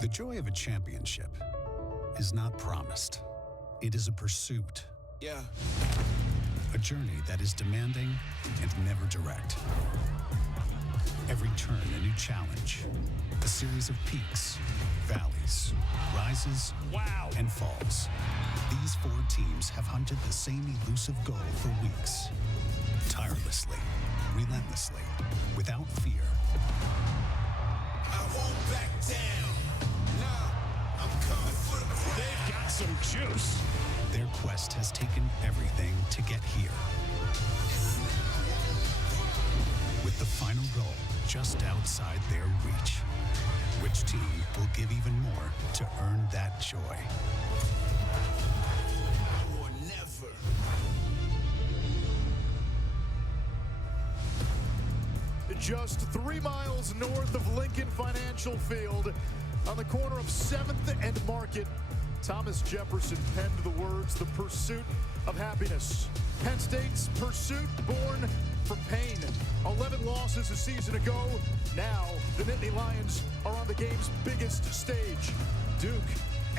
The joy of a championship is not promised. It is a pursuit. Yeah. A journey that is demanding and never direct. Every turn a new challenge. A series of peaks, valleys, rises, and falls. These 4 teams have hunted the same elusive goal for weeks. Tirelessly, relentlessly, without fear. I won't back down. Nah, I'm coming for the crown. They've got some juice. Their quest has taken everything to get here. With the final goal just outside their reach. Which team will give even more to earn that joy? Or never. Just 3 miles north of Lincoln Financial Field, on the corner of 7th and Market, Thomas Jefferson penned the words, "The pursuit of happiness." Penn State's pursuit born from pain. 11 losses a season ago. Now, the Nittany Lions are on the game's biggest stage. Duke,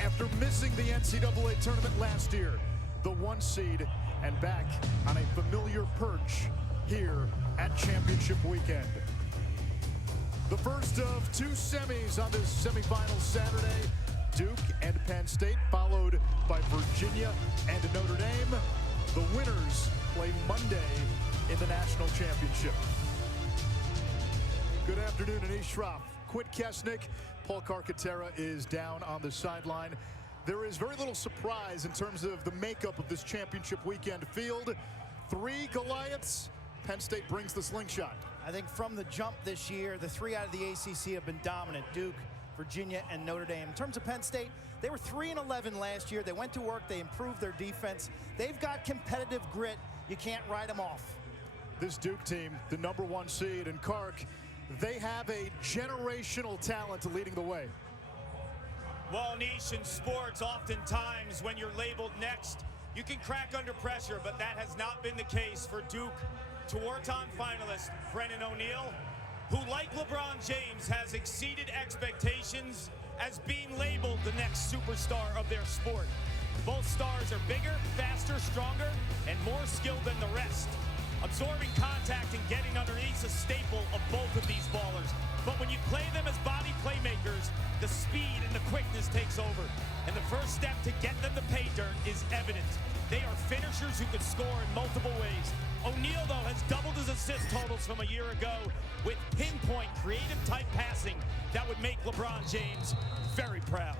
after missing the NCAA tournament last year, the 1 seed, and back on a familiar perch here at championship weekend. The first of 2 semis on this semifinal Saturday. Duke and Penn State, followed by Virginia and Notre Dame. The winners play Monday in the national championship. Good afternoon, Anish Shroff, Quint Kesnick. Paul Carcaterra is down on the sideline. There is very little surprise in terms of the makeup of this championship weekend field. 3 Goliaths. Penn State brings the slingshot. I think from the jump this year, the 3 out of the ACC have been dominant. Duke, Virginia, and Notre Dame. In terms of Penn State, they were 3-11 last year. They went to work. They improved their defense. They've got competitive grit. You can't write them off. This Duke team, the number 1 seed, and Kark, they have a generational talent leading the way. Well, Nish, in sports, oftentimes when you're labeled next, you can crack under pressure, but that has not been the case for Duke. Tewaaraton finalist Brennan O'Neill, who, like LeBron James, has exceeded expectations as being labeled the next superstar of their sport. Both stars are bigger, faster, stronger, and more skilled than the rest. Absorbing contact and getting underneath is a staple of both of these ballers. But when you play them as body playmakers, the speed and the quickness takes over. And the first step to get them to pay dirt is evident. They are finishers who can score in multiple ways. O'Neal, though, has doubled his assist totals from a year ago with pinpoint, creative-type passing that would make LeBron James very proud.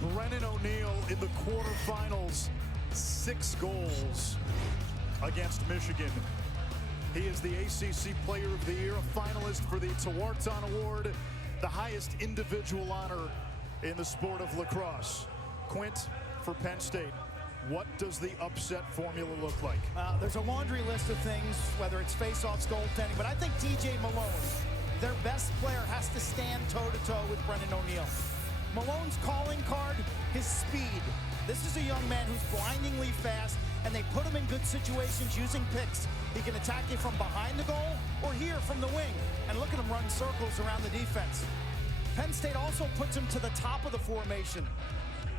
Brennan O'Neill in the quarterfinals, 6 goals against Michigan. He is the ACC Player of the Year, a finalist for the Tewaaraton Award, the highest individual honor in the sport of lacrosse. Quint, for Penn State, what does the upset formula look like? There's a laundry list of things, whether it's face-offs, goaltending, but I think TJ Malone, their best player, has to stand toe-to-toe with Brennan O'Neill. Malone's calling card, his speed. This is a young man who's blindingly fast, and they put him in good situations using picks. He can attack you from behind the goal or here from the wing, and look at him run circles around the defense. Penn State also puts him to the top of the formation,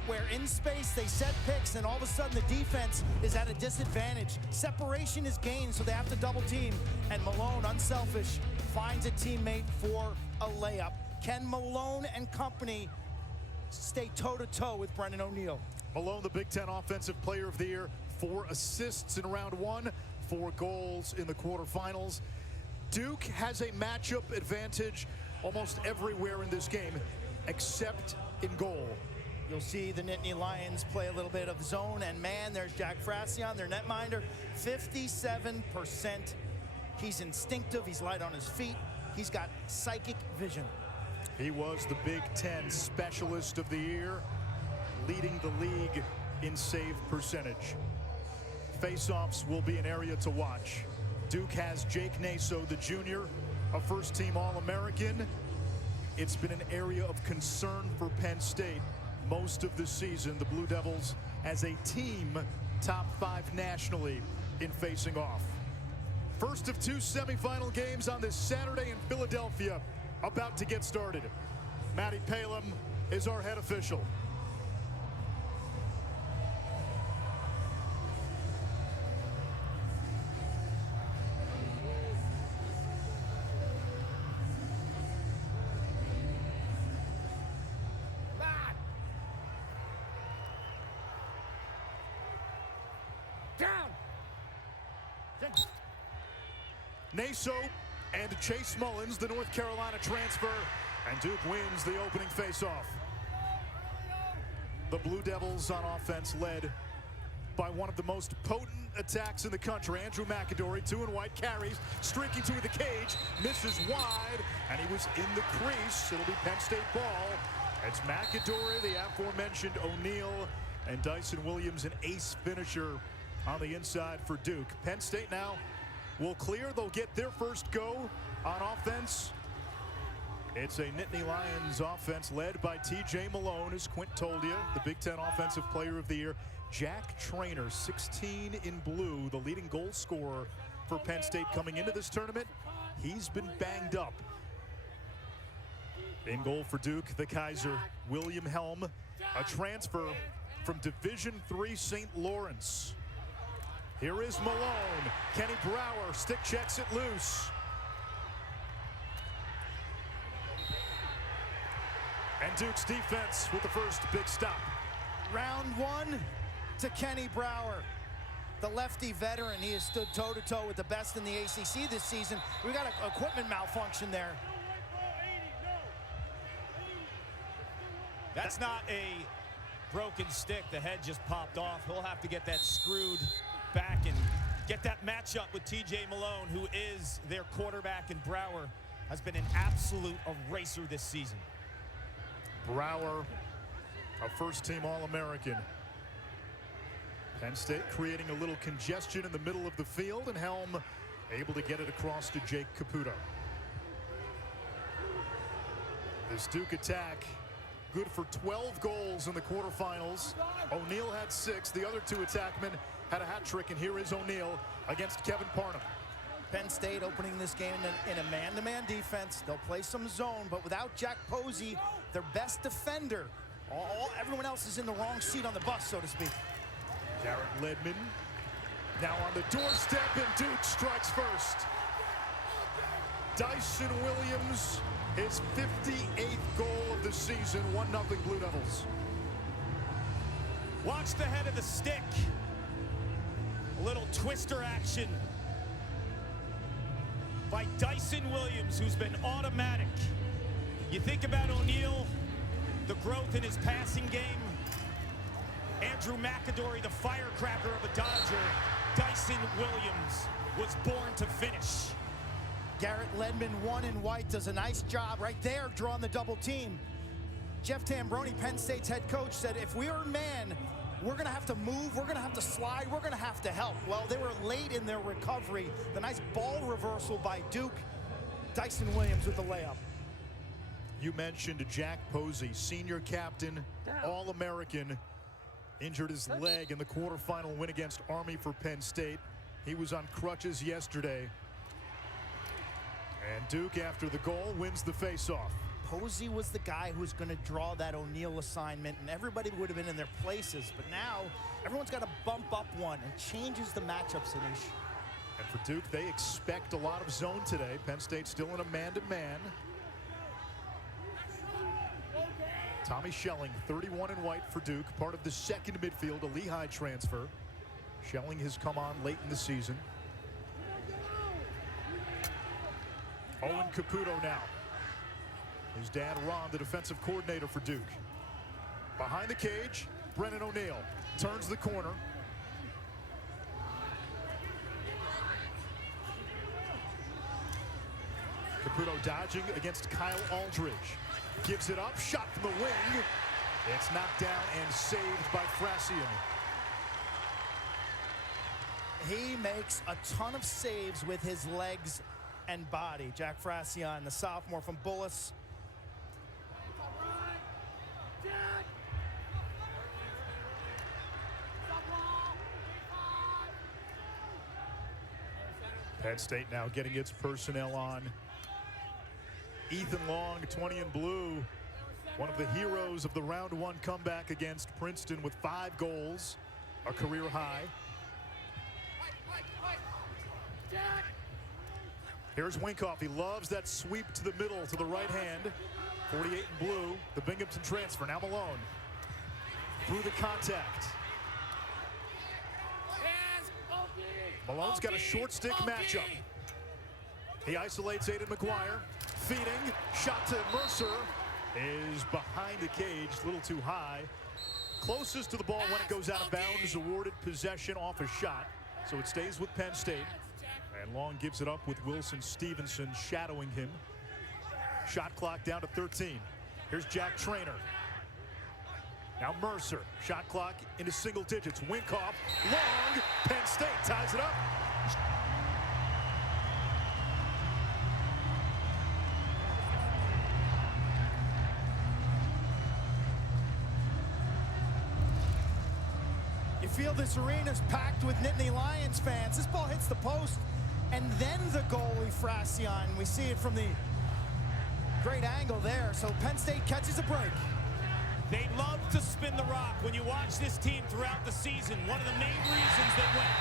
where in space they set picks, and all of a sudden the defense is at a disadvantage. Separation is gained, so they have to double team, and Malone, unselfish, finds a teammate for a layup. Can Malone and company stay toe-to-toe with Brennan O'Neill? Malone, the Big Ten Offensive Player of the Year, 4 assists in round 1, 4 goals in the quarterfinals. Duke has a matchup advantage almost everywhere in this game, except in goal. You'll see the Nittany Lions play a little bit of zone and man. There's Jack Frassion, their netminder, 57%. He's instinctive, he's light on his feet, he's got psychic vision. He was the Big Ten Specialist of the Year, leading the league in save percentage. Face-offs will be an area to watch. Duke has Jake Naso, the junior, a first-team All-American. It's been an area of concern for Penn State most of the season. The Blue Devils, as a team, top 5 nationally in facing off. First of 2 semifinal games on this Saturday in Philadelphia, about to get started. Matty Palem is our head official. Down. Naso and Chase Mullins, the North Carolina transfer, and Duke wins the opening faceoff. The Blue Devils on offense led by one of the most potent attacks in the country. Andrew McAdory, 2 and white, carries, streaking to the cage, misses wide, and he was in the crease. It'll be Penn State ball. It's McAdory, the aforementioned O'Neal, and Dyson Williams, an ace finisher on the inside for Duke. Penn State now will clear. They'll get their first go on offense. It's a Nittany Lions offense led by TJ Malone, as Quint told you, the Big Ten Offensive Player of the Year. Jack Traynor, 16 in blue, the leading goal scorer for Penn State coming into this tournament. He's been banged up. In goal for Duke, the Kaiser, William Helm, a transfer from Division III St. Lawrence. Here is Malone. Kenny Brower stick checks it loose. And Duke's defense with the first big stop. Round 1 to Kenny Brower, the lefty veteran. He has stood toe-to-toe with the best in the ACC this season. We got an equipment malfunction there. That's not a broken stick. The head just popped off. He'll have to get that screwed back and get that matchup with TJ Malone, who is their quarterback, and Brower has been an absolute eraser this season. Brower, a first-team All-American. Penn State creating a little congestion in the middle of the field, and Helm able to get it across to Jake Caputo. This Duke attack good for 12 goals in the quarterfinals. O'Neal had 6. The other 2 attackmen had a hat trick, and here is O'Neal against Kevin Parnham. Penn State opening this game in a man-to-man defense. They'll play some zone, but without Jack Posey, their best defender, everyone else is in the wrong seat on the bus, so to speak. Garrett Ledman now on the doorstep, and Duke strikes first. Dyson Williams, his 58th goal of the season, 1-0 Blue Devils. Watch the head of the stick. A little twister action by Dyson Williams, who's been automatic. You think about O'Neal, the growth in his passing game. Andrew McAdory, the firecracker of a Dodger. Dyson Williams was born to finish. Garrett Ledman, 1 in white, does a nice job right there drawing the double team. Jeff Tambroni, Penn State's head coach, said if we are man, we're going to have to move, we're going to have to slide, we're going to have to help. Well, they were late in their recovery. The nice ball reversal by Duke. Dyson Williams with the layup. You mentioned Jack Posey, senior captain, All-American, injured his leg in the quarterfinal win against Army for Penn State. He was on crutches yesterday. And Duke, after the goal, wins the faceoff. Posey was the guy who was going to draw that O'Neal assignment, and everybody would have been in their places. But now, everyone's got to bump up one and changes the matchups, Anish. And for Duke, they expect a lot of zone today. Penn State still in a man-to-man. Tommy Schelling, 31 in white for Duke, part of the second midfield, a Lehigh transfer. Schelling has come on late in the season. Owen Caputo now. His dad, Ron, the defensive coordinator for Duke. Behind the cage, Brennan O'Neal turns the corner. Caputo dodging against Kyle Aldridge. Gives it up, shot from the wing. It's knocked down and saved by Frassian. He makes a ton of saves with his legs and body. Jack Frassian, the sophomore from Bullis. Penn State now getting its personnel on. Ethan Long, 20 in blue, One of the heroes of the round one comeback against Princeton with 5 goals, a career high. Here's Winkoff. He loves that sweep to the middle to the right hand. 48 in blue, the Binghamton transfer. Now Malone through the contact. Malone's got a short stick matchup. He isolates Aiden McGuire. Feeding, shot to Mercer is behind the cage, a little too high. Closest to the ball when it goes out of bounds is awarded possession off a shot. So it stays with Penn State. And Long gives it up with Wilson Stevenson shadowing him. Shot clock down to 13. Here's Jack Traynor. Now Mercer. Shot clock into single digits. Winkoff. Long. Penn State ties it up. You feel this arena's packed with Nittany Lions fans. This ball hits the post, and then the goalie, Fracion. We see it from the great angle there. So Penn State catches a break. They love to spin the rock. When you watch this team throughout the season, one of the main reasons they went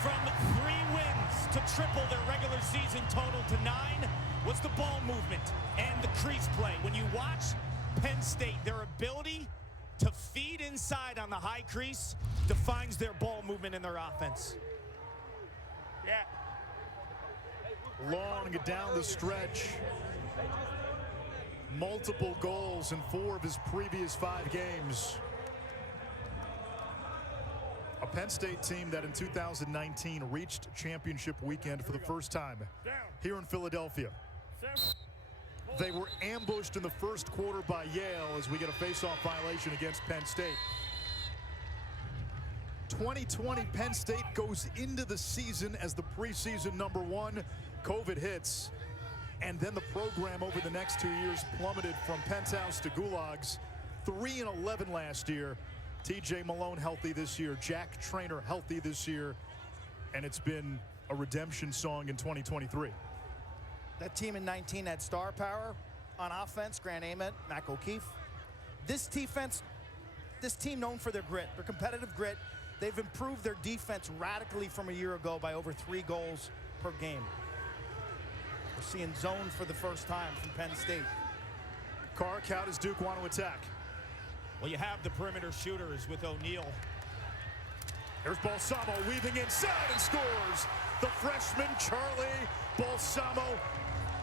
from 3 wins to triple their regular season total to 9 was the ball movement and the crease play. When you watch Penn State, their ability to feed inside on the high crease defines their ball movement in their offense. Yeah. Long down the stretch. Multiple goals in 4 of his previous 5 games. A Penn State team that in 2019 reached championship weekend for the first time here in Philadelphia. They were ambushed in the first quarter by Yale as we get a face-off violation against Penn State. 2020 Penn State goes into the season as the preseason #1. COVID hits. And then the program over the next 2 years plummeted from penthouse to gulags. 3-11 last year. TJ Malone healthy this year. Jack Traynor healthy this year. And it's been a redemption song in 2023. That team in 19 had star power on offense. Grant Ament, Mac O'Keefe. This team known for their grit, their competitive grit. They've improved their defense radically from a year ago by over 3 goals per game. We're seeing zone for the first time from Penn State. Kark, how does Duke want to attack? Well, you have the perimeter shooters with O'Neal. Here's Balsamo weaving inside and scores. The freshman Charlie Balsamo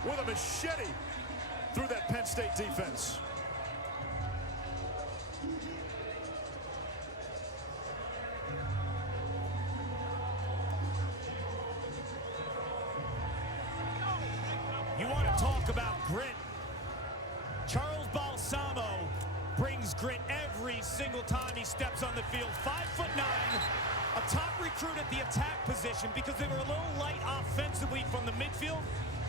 with a machete through that Penn State defense. You want to talk about grit? Charles Balsamo brings grit every single time he steps on the field. 5'9", a top recruit at the attack position because they were a little light offensively from the midfield.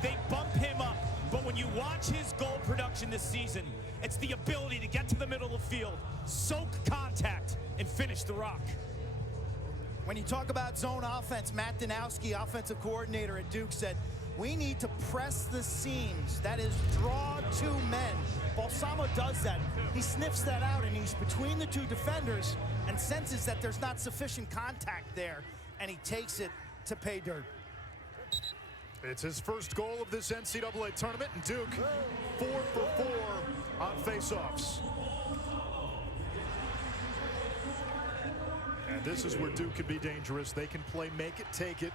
They bump him up. But when you watch his goal production this season, it's the ability to get to the middle of the field, soak contact, and finish the rock. When you talk about zone offense, Matt Danowski, offensive coordinator at Duke, said, we need to press the seams. That is, draw 2 men. Balsamo does that. He sniffs that out, and he's between the 2 defenders and senses that there's not sufficient contact there, and he takes it to pay dirt. It's his first goal of this NCAA tournament, and Duke 4 for 4 on faceoffs. And this is where Duke can be dangerous. They can play make it, take it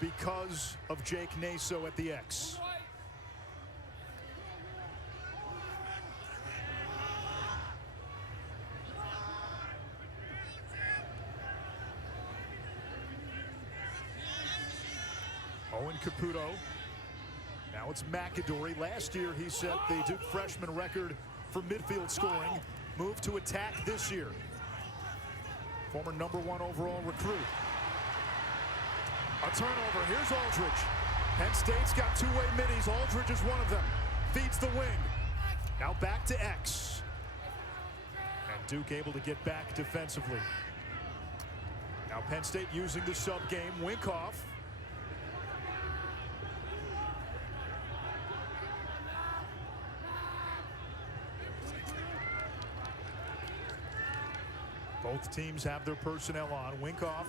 because of Jake Naso at the X. Owen Caputo. Now it's McAdory. Last year he set the Duke freshman record for midfield scoring. Moved to attack this year. Former #1 overall recruit. A turnover. Here's Aldridge. Penn State's got 2-way middies. Aldridge is one of them. Feeds the wing. Now back to X. And Duke able to get back defensively. Now Penn State using the sub game. Winkoff. Both teams have their personnel on. Winkoff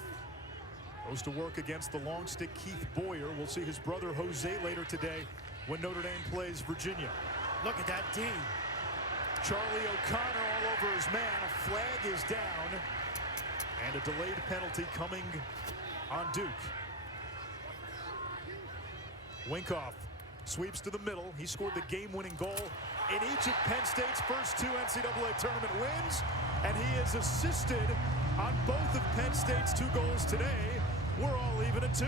goes to work against the long stick Keith Boyer. We'll see his brother Jose later today when Notre Dame plays Virginia. Look at that D. Charlie O'Connor all over his man. A flag is down. And a delayed penalty coming on Duke. Winkoff sweeps to the middle. He scored the game-winning goal in each of Penn State's first 2 NCAA tournament wins. And he is assisted on both of Penn State's 2 goals today. We're all even at 2.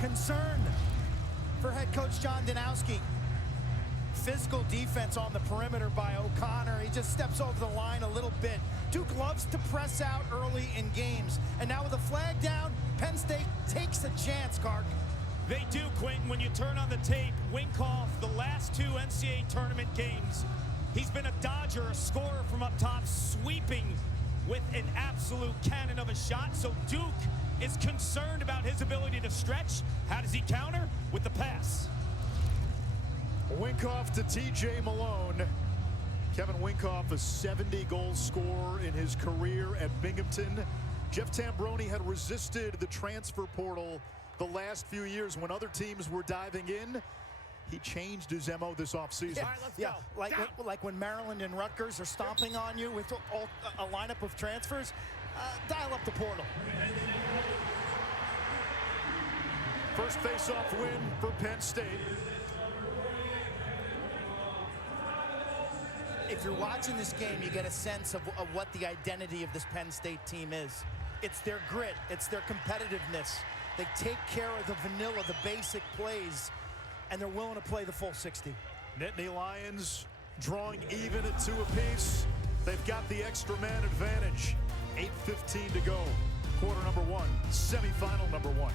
Concern for head coach John Danowski. Physical defense on the perimeter by O'Connor. He just steps over the line a little bit. Duke loves to press out early in games. And now with a flag down, Penn State takes a chance, Clark. They do, Quentin. When you turn on the tape, Winkoff, the last 2 NCAA tournament games, he's been a dodger, a scorer from up top, sweeping with an absolute cannon of a shot. So Duke is concerned about his ability to stretch. How does he counter? With the pass. Winkoff to T.J. Malone. Kevin Winkoff, a 70-goal scorer in his career at Binghamton. Jeff Tambroni had resisted the transfer portal the last few years when other teams were diving in. He changed his MO this offseason. Yeah, yeah. Like when Maryland and Rutgers are stomping on you with a lineup of transfers, dial up the portal. First face-off win for Penn State. If you're watching this game, you get a sense of what the identity of this Penn State team is. It's their grit. It's their competitiveness. They take care of the vanilla, the basic plays, and they're willing to play the full 60. Nittany Lions drawing even at 2 apiece. They've got the extra man advantage. 8:15 to go. Quarter number 1, semifinal number 1.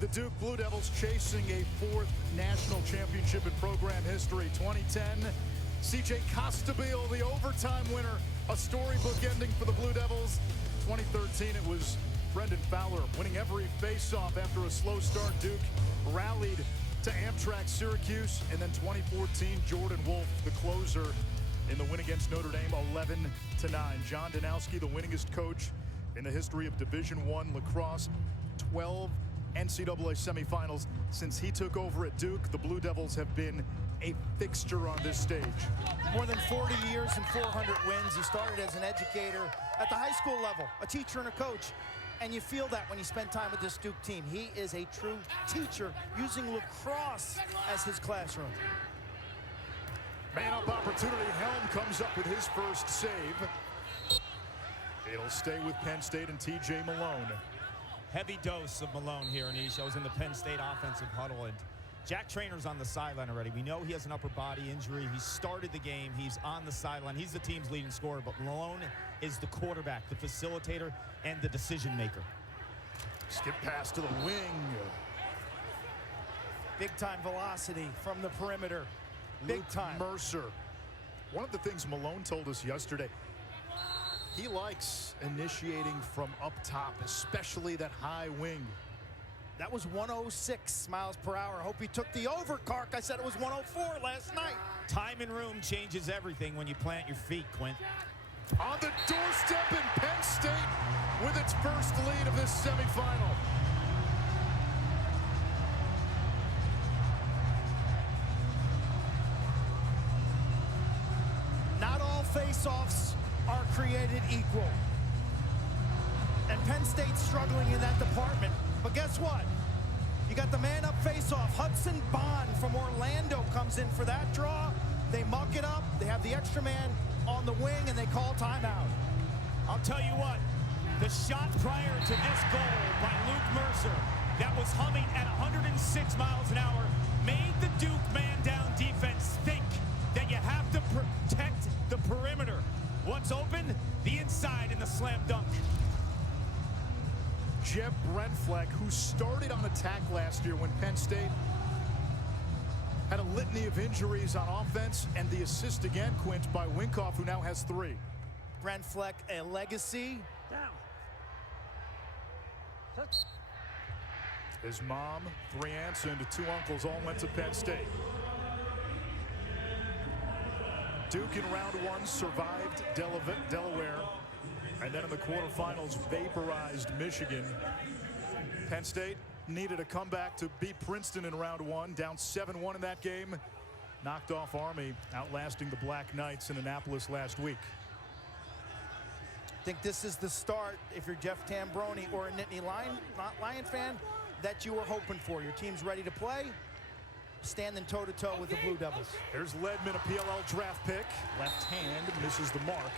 The Duke Blue Devils chasing a 4th national championship in program history. 2010, C.J. Costabile, the overtime winner, a storybook ending for the Blue Devils. 2013, it was Brendan Fowler winning every face-off after a slow start. Duke rallied to Amtrak Syracuse, and then 2014, Jordan Wolf, the closer in the win against Notre Dame, 11-9. John Danowski, the winningest coach in the history of Division I lacrosse, 12 NCAA semifinals since he took over at Duke. The Blue Devils have been a fixture on this stage. More than 40 years and 400 wins. He started as an educator at the high school level, a teacher and a coach. And you feel that when you spend time with this Duke team. He is a true teacher using lacrosse as his classroom. Man up opportunity. Helm comes up with his first save. It'll stay with Penn State and T.J. Malone. Heavy dose of Malone here, Anish. I was in the Penn State offensive huddle, and Jack Trainor's on the sideline already. We know he has an upper body injury. He started the game. He's on the sideline. He's the team's leading scorer, but Malone is the quarterback, the facilitator, and the decision maker. Skip pass to the wing. Big time velocity from the perimeter. Big time. Mercer. One of the things Malone told us yesterday, he likes initiating from up top, especially that high wing. That was 106 miles per hour. Hope he took the over, Kark. I said it was 104 last night. Time and room changes everything when you plant your feet, Quint. On the doorstep in Penn State with its first lead of this semifinal. Not all face-offs are created equal. And Penn State's struggling in that department. But guess what? You got the man-up face-off. Hudson Bond from Orlando comes in for that draw. They muck it up. They have the extra man on the wing, and they call timeout. I'll tell you what, the shot prior to this goal by Luke Mercer that was humming at 106 miles an hour made the Duke man-down defense think that you have to protect the perimeter. What's open? The inside in the slam dunk. Jeb Brentfleck, who started on attack last year when Penn State had a litany of injuries on offense, and the assist again, Quint, by Winkoff, who now has 3. Brentfleck, a legacy. His mom, 3 aunts, and 2 uncles all went to Penn State. Duke in round 1 survived Delaware, and then in the quarterfinals vaporized Michigan. Penn State needed a comeback to beat Princeton in round 1, down 7-1 in that game. Knocked off Army, outlasting the Black Knights in Annapolis last week. I think this is the start, if you're Jeff Tambroni or a Nittany Lion fan, that you were hoping for. Your team's ready to play, standing toe-to-toe with the Blue Devils. Here's Ledman, a PLL draft pick. Left hand misses the mark.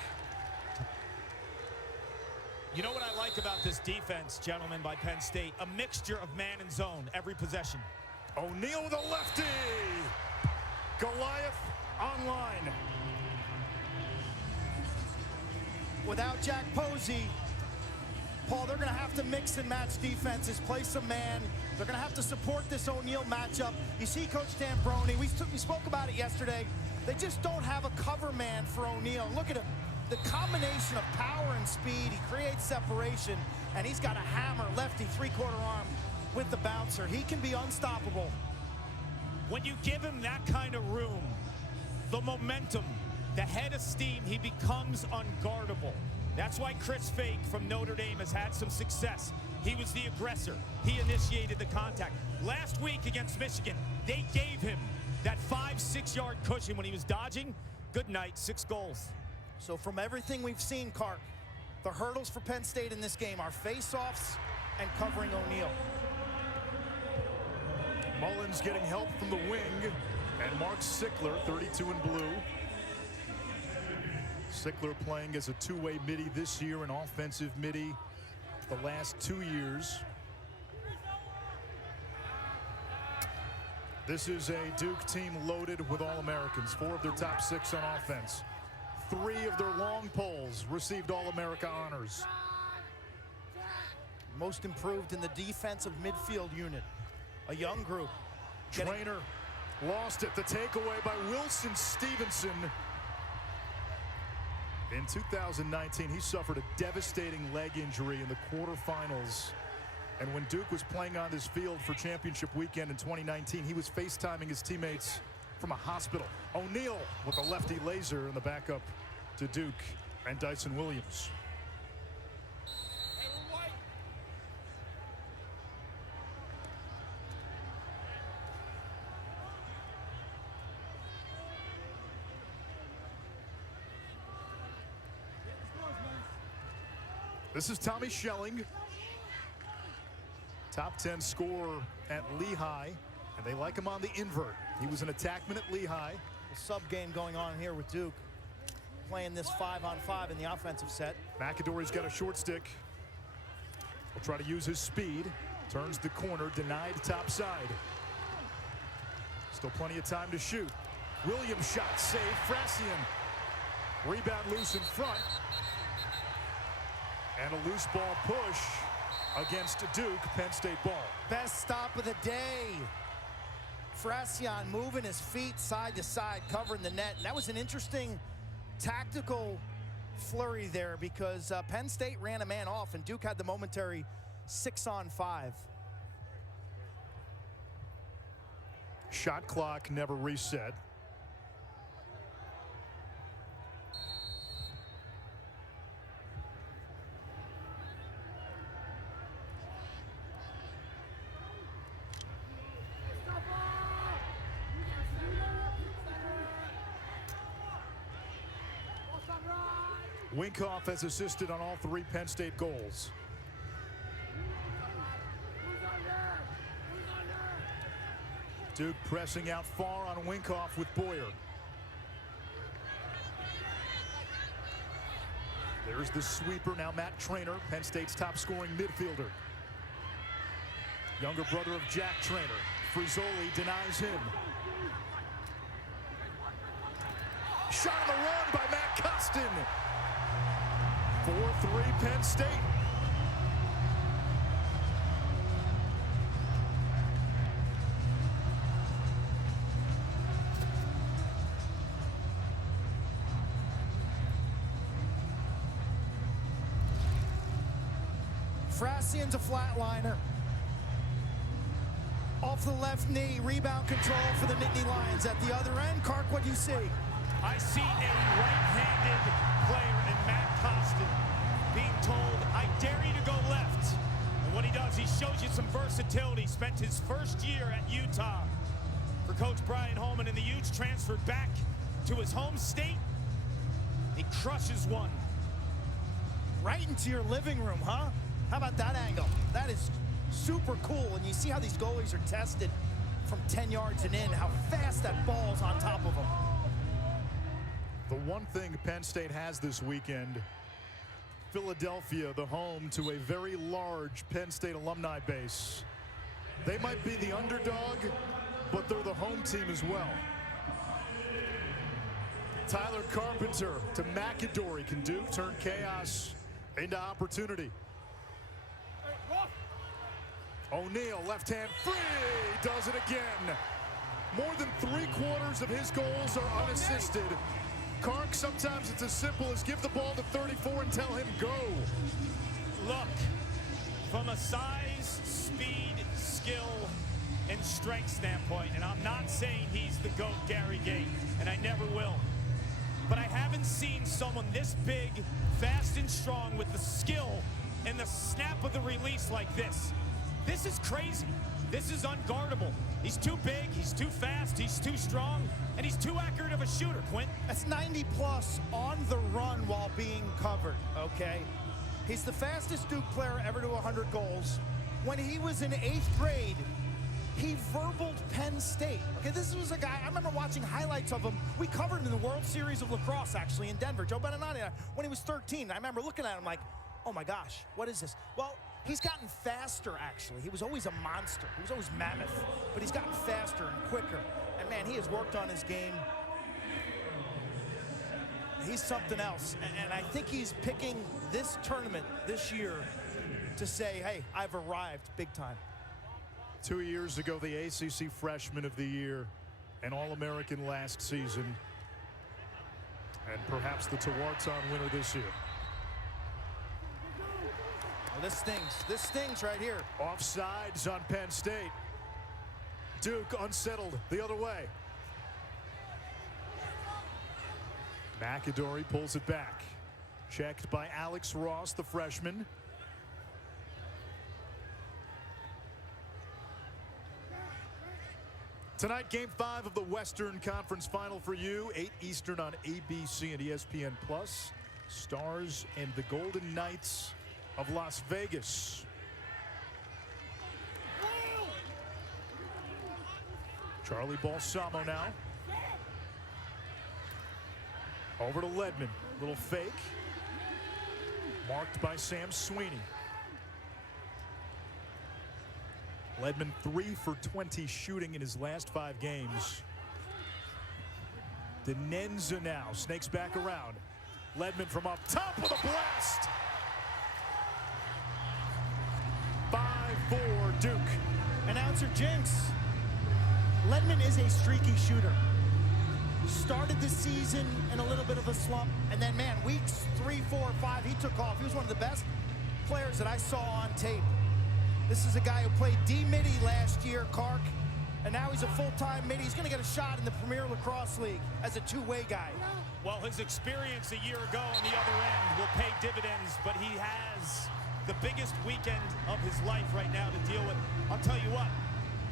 You know what I like about this defense, gentlemen, by Penn State? A mixture of man and zone every possession. O'Neal with a lefty. Goliath online. Without Jack Posey, Paul, they're going to have to mix and match defenses, play some man. They're going to have to support this O'Neal matchup. You see Coach Tambroni, we spoke about it yesterday. They just don't have a cover man for O'Neal. Look at him. The combination of power and speed, he creates separation, and he's got a hammer, lefty, 3/4 arm with the bouncer. He can be unstoppable. When you give him that kind of room, the momentum, the head of steam, he becomes unguardable. That's why Chris Fake from Notre Dame has had some success. He was the aggressor. He initiated the contact. Last week against Michigan, they gave him that 5-6 yard cushion when he was dodging. Good night, 6 goals. So from everything we've seen, Kark, the hurdles for Penn State in this game are face-offs and covering O'Neal. Mullins getting help from the wing, and Mark Sickler, 32 in blue. Sickler playing as a two-way midi this year, an offensive midi the last 2 years. This is a Duke team loaded with All-Americans, 4 of their top 6 on offense. 3 of their long poles received All-America honors. Most improved in the defensive midfield unit. A young group. Trainer lost it. The takeaway by Wilson Stevenson. In 2019, he suffered a devastating leg injury in the quarterfinals. And when Duke was playing on this field for championship weekend in 2019, he was FaceTiming his teammates from a hospital. O'Neal with a lefty laser in the backup to Duke and Dyson Williams. This is Tommy Schelling, top 10 scorer at Lehigh, and they like him on the invert. He was an attackman at Lehigh. A sub game going on here with Duke, playing this 5-on-5 in the offensive set. McAdory's got a short stick. He'll try to use his speed. Turns the corner, denied top side. Still plenty of time to shoot. Williams shot saved. Frassian. Rebound loose in front. And a loose ball push against Duke. Penn State ball. Best stop of the day. Frassian moving his feet side to side, covering the net. And that was an interesting tactical flurry there because Penn State ran a man off and Duke had the momentary 6-on-5. Shot clock never reset. Winkoff has assisted on all 3 Penn State goals. Duke pressing out far on Winkoff with Boyer. There's the sweeper. Now Matt Traynor, Penn State's top scoring midfielder. Younger brother of Jack Traynor. Frizzoli denies him. Shot on the run by Matt Costin. 4-3 Penn State. Frassian's a flatliner. Off the left knee, rebound control for the Nittany Lions. At the other end, Kark, what do you see? I see a right-handed player in Matt Costin being told, I dare you to go left. And what he does, he shows you some versatility. Spent his first year at Utah for Coach Brian Holman in the Utes, transferred back to his home state. He crushes one. Right into your living room, huh? How about that angle? That is super cool. And you see how these goalies are tested from 10 yards and in, how fast that ball's on top of them. The one thing Penn State has this weekend, Philadelphia, the home to a very large Penn State alumni base. They might be the underdog, but they're the home team as well. Tyler Carpenter to McAdory. Can Duke turn chaos into opportunity? O'Neal, left hand free, does it again. More than 3/4 of his goals are unassisted. Kark, sometimes it's as simple as give the ball to 34 and tell him go. Look, from a size, speed, skill, and strength standpoint, and I'm not saying he's the GOAT Gary Gait, and I never will, but I haven't seen someone this big, fast and strong with the skill and the snap of the release like this. This is crazy. This is unguardable. He's too big, he's too fast, he's too strong, and he's too accurate of a shooter, Quint. That's 90+ on the run while being covered, okay? He's the fastest Duke player ever to 100 goals. When he was in 8th grade, he verbaled Penn State. Okay, this was a guy, I remember watching highlights of him. We covered him in the World Series of Lacrosse, actually, in Denver. Joe Beninati, when he was 13. I remember looking at him like, oh my gosh, what is this? Well, he's gotten faster, actually. He was always a monster. He was always mammoth. But he's gotten faster and quicker. And, man, he has worked on his game. He's something else. And I think he's picking this tournament this year to say, hey, I've arrived big time. 2 years ago, the ACC Freshman of the Year, an All-American last season, and perhaps the Tewaaraton winner this year. Well, this stings. This stings right here. Offsides on Penn State. Duke unsettled the other way. McAdory pulls it back. Checked by Alex Ross, the freshman. Tonight, Game 5 of the Western Conference Final for you. 8 Eastern on ABC and ESPN+. Stars and the Golden Knights of Las Vegas. Charlie Balsamo now. Over to Ledman. Little fake. Marked by Sam Sweeney. Ledman 3 for 20 shooting in his last 5 games. Denenza now snakes back around. Ledman from up top with a blast. 5-4 Duke. Announcer Jinx. Ledman is a streaky shooter. Started the season in a little bit of a slump, and then, man, weeks 3, 4, 5, he took off. He was one of the best players that I saw on tape. This is a guy who played D-Midi last year, Kark, and now he's a full-time midi. He's going to get a shot in the Premier Lacrosse League as a two-way guy. Well, his experience a year ago on the other end will pay dividends, but he has the biggest weekend of his life right now to deal with. I'll tell you what,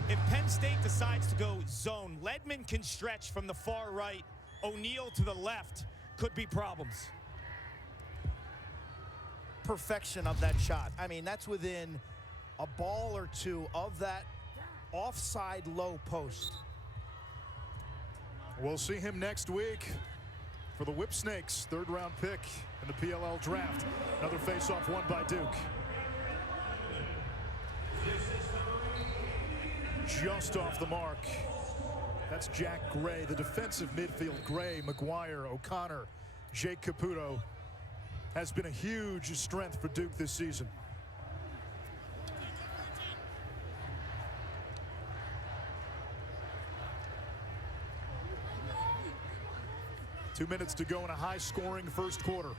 if Penn State decides to go zone, Ledman can stretch from the far right. O'Neal to the left could be problems. Perfection of that shot. I mean, that's within a ball or two of that offside low post. We'll see him next week for the Whip Snakes, 3rd round pick in the PLL draft. Another face-off won by Duke. Just off the mark. That's Jack Gray, the defensive midfield. Gray, McGuire, O'Connor, Jake Caputo has been a huge strength for Duke this season. Two minutes to go in a high-scoring first quarter.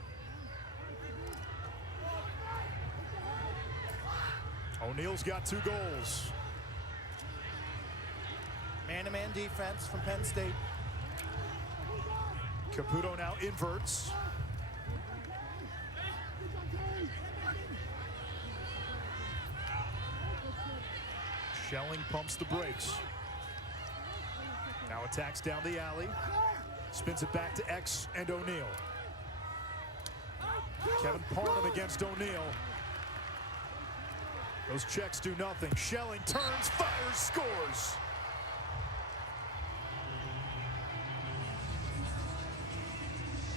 O'Neal's got 2 goals. Man-to-man defense from Penn State. Caputo now inverts. Schelling pumps the brakes. Now attacks down the alley. Spins it back to X and O'Neal. Kevin Parham against O'Neal. Those checks do nothing. Schelling turns, fires, scores.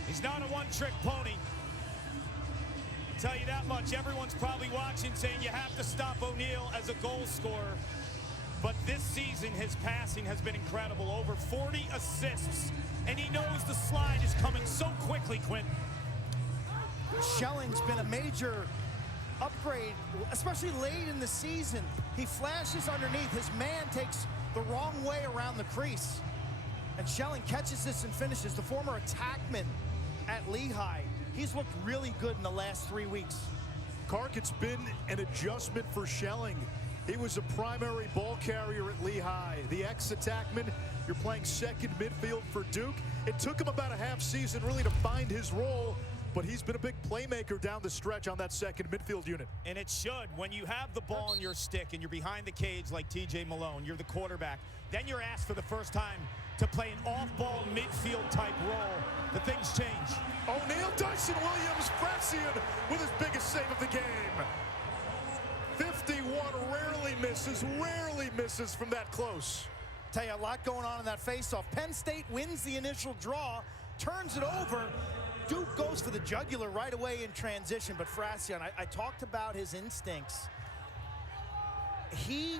He's not a one-trick pony. I'll tell you that much. Everyone's probably watching saying you have to stop O'Neal as a goal scorer. But this season, his passing has been incredible. Over 40 assists. And he knows the slide is coming so quickly, Quinn. Schelling's been a major upgrade, especially late in the season. He flashes underneath. His man takes the wrong way around the crease. And Schelling catches this and finishes. The former attackman at Lehigh. He's looked really good in the last 3 weeks. Kark, it's been an adjustment for Schelling. He was a primary ball carrier at Lehigh. The ex-attackman, you're playing second midfield for Duke. It took him about a half season really to find his role, but he's been a big playmaker down the stretch on that second midfield unit. And it should. When you have the ball in your stick and you're behind the cage like TJ Malone, you're the quarterback, then you're asked for the first time to play an off-ball midfield type role. The things change. O'Neal, Dyson Williams, Francian with his biggest save of the game. 51 rarely misses from that close. Tell you, a lot going on in that faceoff. Penn State wins the initial draw, turns it over. Duke goes for the jugular right away in transition, but Francian, I talked about his instincts. He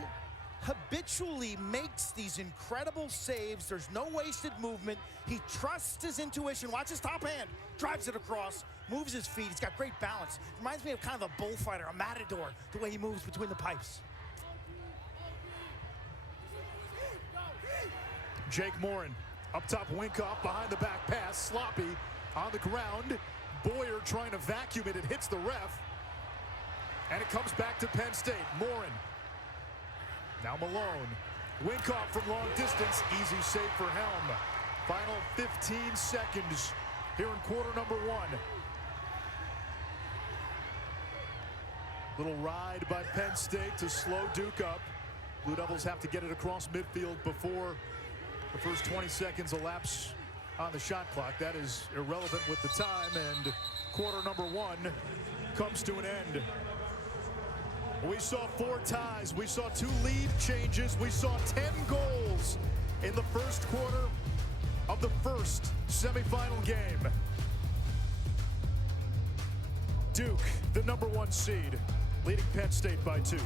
habitually makes these incredible saves. There's no wasted movement. He trusts his intuition. Watch his top hand. Drives it across. Moves his feet. He's got great balance. Reminds me of kind of a bullfighter, a matador, the way he moves between the pipes. Jake Morin, up top, wink up, behind the back pass, sloppy, on the ground. Boyer trying to vacuum it. It hits the ref. And it comes back to Penn State. Morin. Now Malone. Wink off from long distance. Easy save for Helm. Final 15 seconds here in quarter number 1. Little ride by Penn State to slow Duke up. Blue Devils have to get it across midfield before the first 20 seconds elapse on the shot clock. That is irrelevant with the time, and quarter number 1 comes to an end. We saw 4 ties. We saw 2 lead changes. We saw 10 goals in the first quarter of the first semifinal game. Duke, the #1 seed, leading Penn State by 2.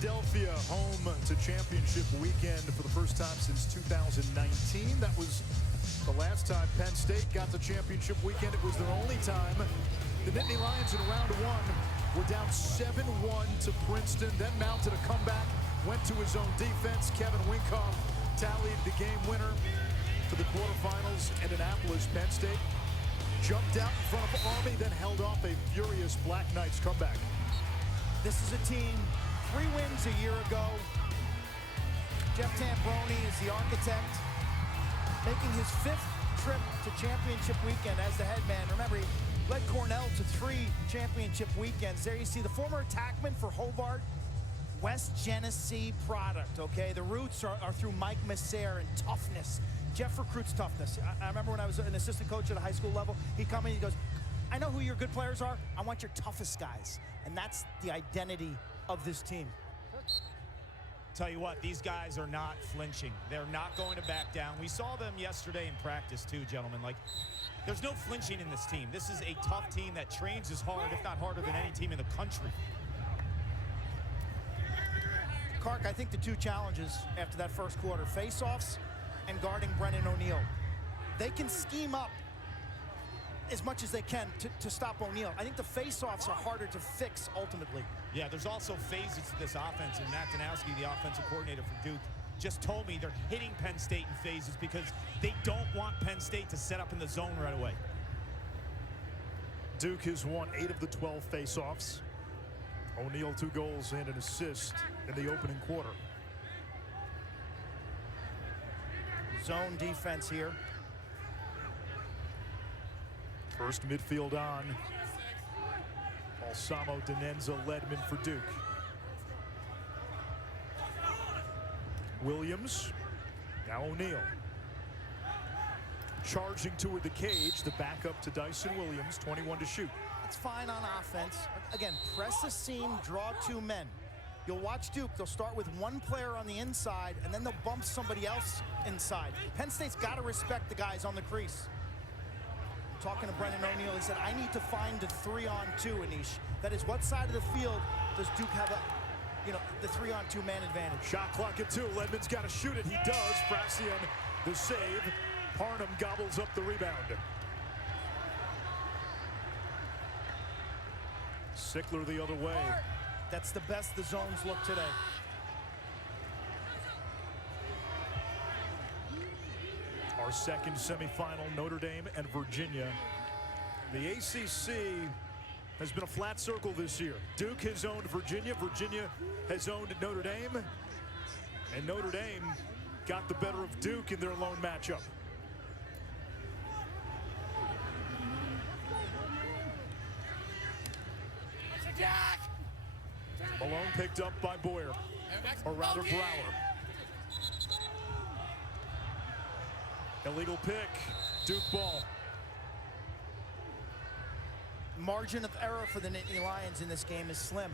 Philadelphia home to championship weekend for the first time since 2019. That was the last time Penn State got to championship weekend. It was their only time. The Nittany Lions in round one were down 7-1 to Princeton, then mounted a comeback, went to his own defense. Kevin Winkoff tallied the game winner for the quarterfinals in Annapolis. Penn State jumped out in front of Army, then held off a furious Black Knights comeback. This is a team, 3 wins a year ago. Jeff Tambroni is the architect, making his 5th trip to championship weekend as the head man. Remember, he led Cornell to 3 championship weekends. There you see the former attackman for Hobart, West Genesee product, okay? The roots are through Mike Messer and toughness. Jeff recruits toughness. I remember when I was an assistant coach at a high school level, he'd come in and he goes, I know who your good players are. I want your toughest guys. And that's the identity of this team. Tell you what, these guys are not flinching. They're not going to back down. We saw them yesterday in practice too, gentlemen. Like, there's no flinching in this team. This is a tough team that trains as hard, if not harder, than any team in the country. Kark, I think the 2 challenges after that first quarter, face-offs and guarding Brennan O'Neill. They can scheme up as much as they can to stop O'Neill. I think the face-offs are harder to fix ultimately. Yeah, there's also phases to this offense, and Matt Danowski, the offensive coordinator for Duke, just told me they're hitting Penn State in phases because they don't want Penn State to set up in the zone right away. Duke has won 8 of the 12 face-offs. O'Neill 2 goals and an assist in the opening quarter. Zone defense here. First midfield on. Balsamo, Denenza, Ledman for Duke. Williams. Now O'Neill. Charging toward the cage. The backup to Dyson Williams. 21 to shoot. It's fine on offense. Again, press a seam, draw 2 men. You'll watch Duke. They'll start with 1 player on the inside, and then they'll bump somebody else inside. Penn State's got to respect the guys on the crease. Talking to Brennan O'Neill, he said, I need to find the 3-on-2, Anish. That is, what side of the field does Duke have the 3-on-2 man advantage? Shot clock at 2. Ledman's got to shoot it. He does. Frassian, the save. Parnham gobbles up the rebound. Sickler the other way. That's the best the zones look today. Our second semifinal, Notre Dame and Virginia. The ACC has been a flat circle this year. Duke has owned Virginia. Virginia has owned Notre Dame. And Notre Dame got the better of Duke in their lone matchup. Malone picked up by Boyer, or rather Brower. Illegal pick, Duke ball. Margin of error for the Nittany Lions in this game is slim.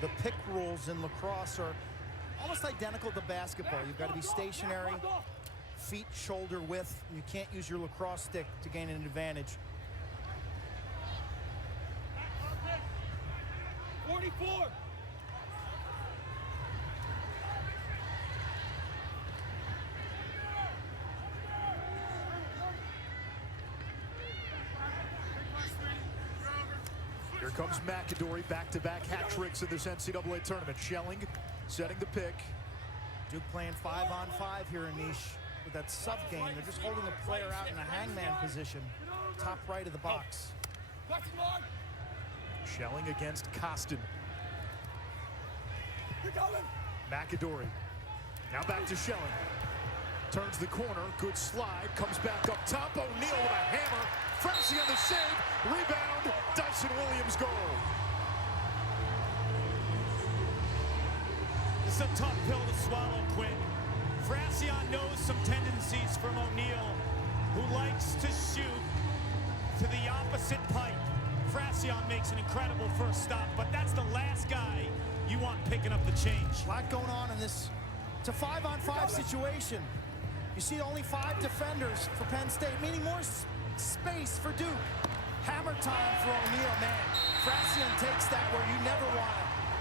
The pick rules in lacrosse are almost identical to basketball. You've got to be stationary, feet shoulder width. You can't use your lacrosse stick to gain an advantage. 44. Here comes McAdory, back-to-back hat tricks in this NCAA tournament. Schelling setting the pick. Duke playing 5-on-5 here in Niche with that sub game. They're just holding a player out in a hangman position, top right of the box. Schelling against Costin. McAdory. Now back to Schelling. Turns the corner. Good slide. Comes back up top. O'Neill with a hammer. Frassi on the save. Rebound. Dyson Williams goal. This is a tough pill to swallow, Quinn. Frassion knows some tendencies from O'Neill, who likes to shoot to the opposite pipe. Frassion makes an incredible first stop, but that's the last guy you want picking up the change. A lot going on in this. It's a 5-on-5 situation. You You see only 5 defenders for Penn State, meaning more space for Duke. Hammer time for O'Neal, man. Frassian takes that where you never want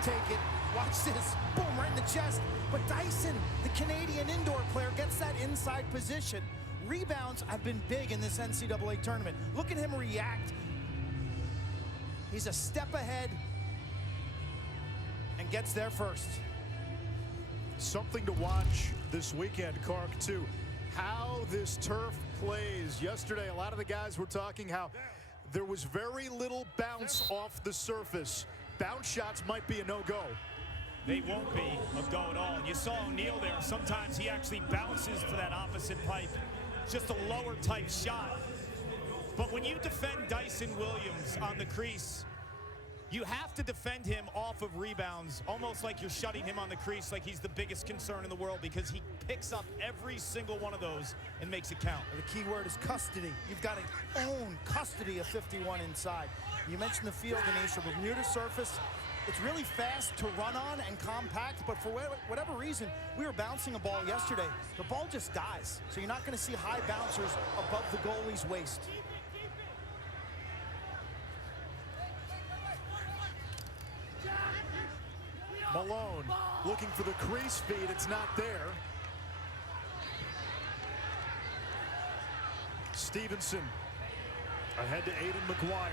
to take it. Watch this, boom, right in the chest. But Dyson, the Canadian indoor player, gets that inside position. Rebounds have been big in this NCAA tournament. Look at him react. He's a step ahead and gets there first. Something to watch this weekend, Kark, too. How this turf plays. Yesterday, a lot of the guys were talking how there was very little bounce off the surface. Bounce shots might be a no-go. They won't be a go at all. You saw O'Neal there. Sometimes he actually bounces to that opposite pipe. Just a lower type shot. But when you defend Dyson Williams on the crease, you have to defend him off of rebounds, almost like you're shutting him on the crease like he's the biggest concern in the world, because he picks up every single one of those and makes it count. The key word is custody. You've got to own custody of 51 inside. You mentioned the field, Anisha. Bermuda surface, it's really fast to run on and compact, but for whatever reason, we were bouncing a ball yesterday. The ball just dies, so you're not going to see high bouncers above the goalie's waist. Malone looking for the crease feed. It's not there. Stevenson ahead to Aiden McGuire.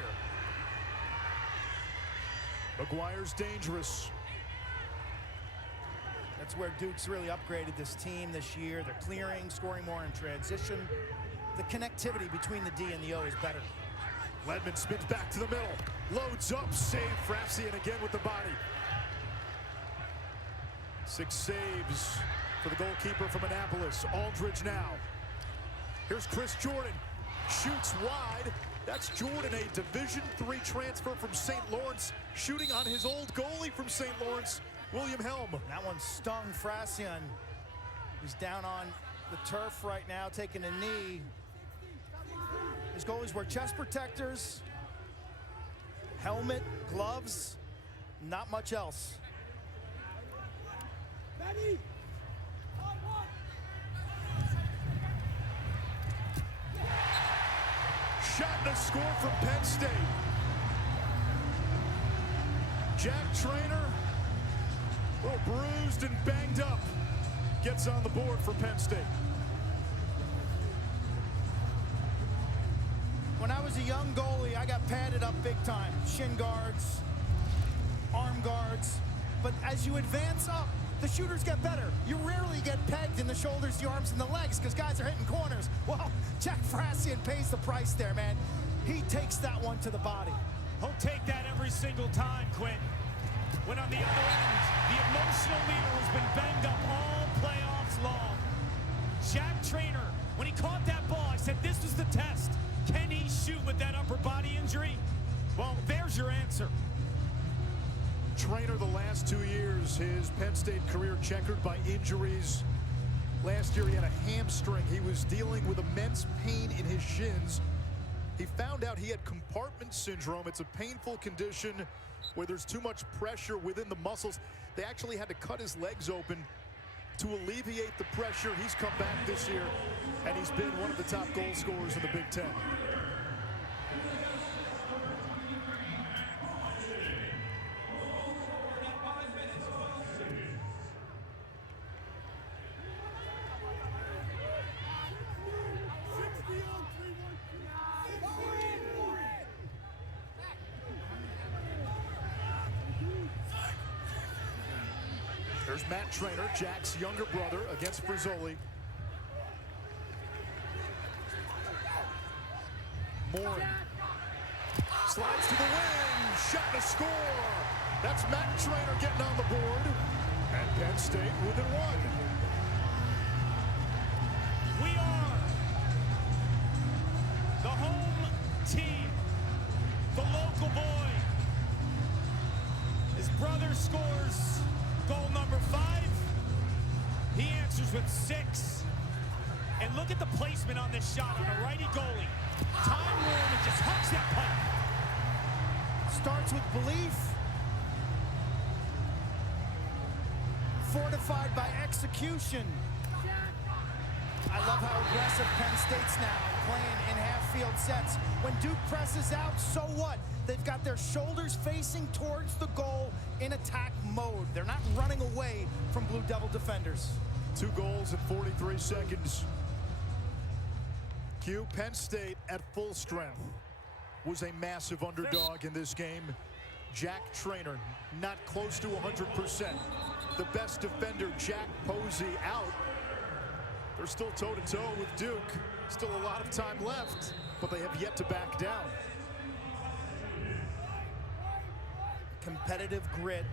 McGuire's dangerous. That's where Duke's really upgraded this team this year. They're clearing, scoring more in transition. The connectivity between the D and the O is better. Ledman spins back to the middle. Loads up, save Frassian again with the body. 6 saves for the goalkeeper from Annapolis. Aldridge now. Here's Chris Jordan. Shoots wide. That's Jordan, a Division III transfer from St. Lawrence, shooting on his old goalie from St. Lawrence, William Helm. That one stung Frassian. He's down on the turf right now, taking a knee. His goalies wear chest protectors, helmet, gloves, not much else. Shot and a score from Penn State. Jack Traynor, a little bruised and banged up, gets on the board for Penn State. When I was a young goalie, I got padded up big time. Shin guards, arm guards. But as you advance up, the shooters get better. You rarely get pegged in the shoulders, the arms, and the legs because guys are hitting corners. Well, Jack Frassian pays the price there, man. He takes that one to the body. He'll take that every single time, Quinn. When on the other end, the emotional leader has been banged up all playoffs long. Jack Traynor, when he caught that ball, I said this was the test. Can he shoot with that upper body injury? Well, there's your answer. Traynor the last 2 years, his Penn State career checkered by injuries. Last year he had a hamstring. He was dealing with immense pain in his shins. He found out he had compartment syndrome. It's a painful condition where there's too much pressure within the muscles. They actually had to cut his legs open to alleviate the pressure. He's come back this year, and he's been one of the top goal scorers in the Big Ten. There's Matt Traynor, Jack's younger brother, against Frizzoli. Morin slides to the wing, shot and a score. That's Matt Traynor getting on the board, and Penn State within one. We are the home team, the local boy. His brother scores goal number 5. He answers with 6. And look at the placement on this shot on a righty goalie. Time room and just hooks that puck. Starts with belief, fortified by execution. I love how aggressive Penn State's now playing in half-field sets. When Duke presses out, so what? They've got their shoulders facing towards the goal in attack mode. They're not running away from Blue Devil defenders. 2 goals in 43 seconds. Q, Penn State at full strength was a massive underdog in this game. Jack Traynor not close to 100%. The best defender, Jack Posey, out. They're still toe-to-toe with Duke. Still a lot of time left, but they have yet to back down. Competitive grit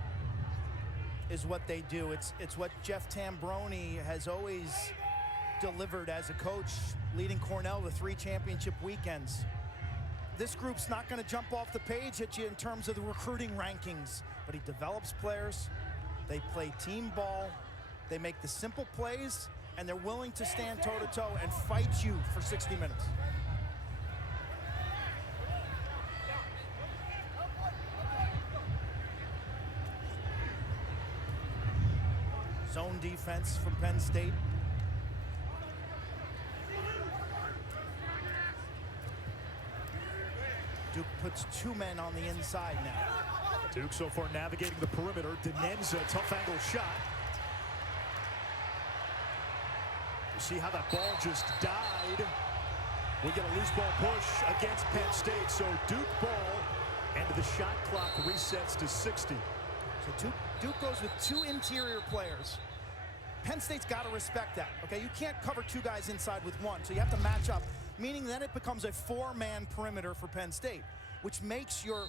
is what they do. It's what Jeff Tambroni has always delivered as a coach, leading Cornell to 3 championship weekends. This group's not going to jump off the page at you in terms of the recruiting rankings, but he develops players. They play team ball. They make the simple plays, and they're willing to stand toe-to-toe and fight you for 60 minutes. Zone defense from Penn State. Duke puts 2 men on the inside now. Duke so far navigating the perimeter. Denenza, tough angle shot. You see how that ball just died. We get a loose ball push against Penn State. So Duke ball, and the shot clock resets to 60. So Duke goes with 2 interior players. Penn State's got to respect that, okay? You can't cover 2 guys inside with 1, so you have to match up, meaning then it becomes a 4-man perimeter for Penn State, which makes your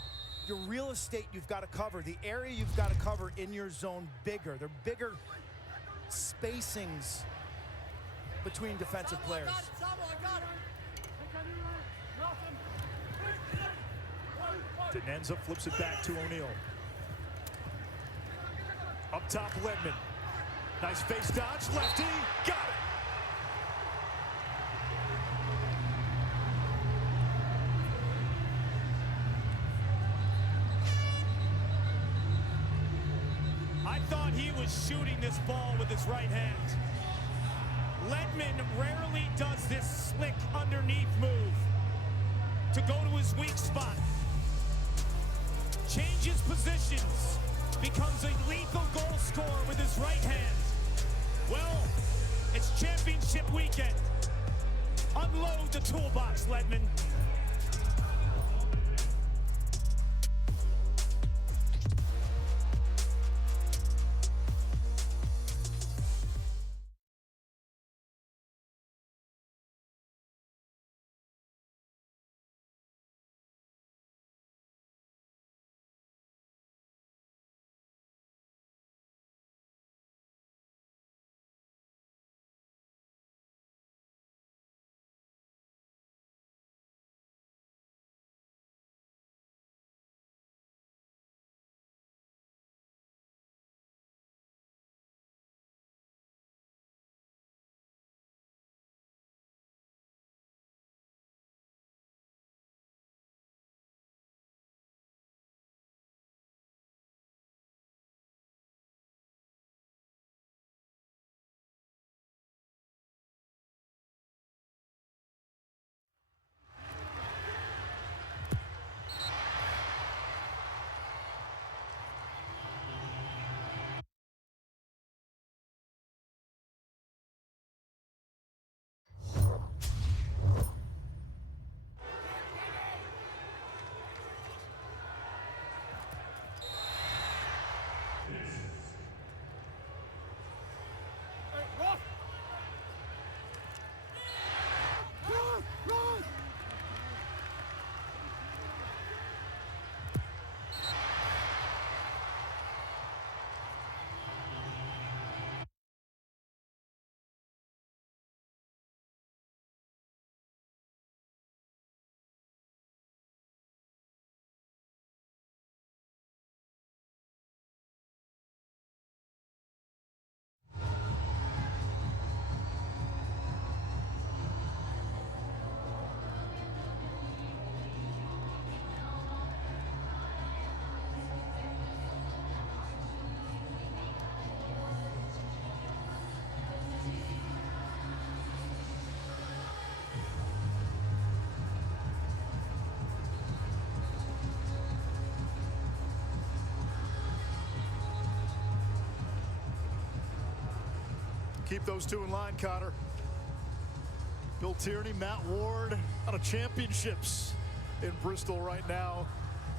real estate you've got to cover, the area you've got to cover in your zone bigger. They're bigger spacings between defensive players. Denenza flips it back to O'Neal. Up top, Ledman. Nice face dodge, lefty, got it! I thought he was shooting this ball with his right hand. Ledman rarely does this slick underneath move to go to his weak spot. Changes positions, becomes a lethal goal scorer with his right hand. Well, it's championship weekend. Unload the toolbox, Ledman. keep those two in line, Cotter. Bill Tierney, Matt Ward on a championships in Bristol right now.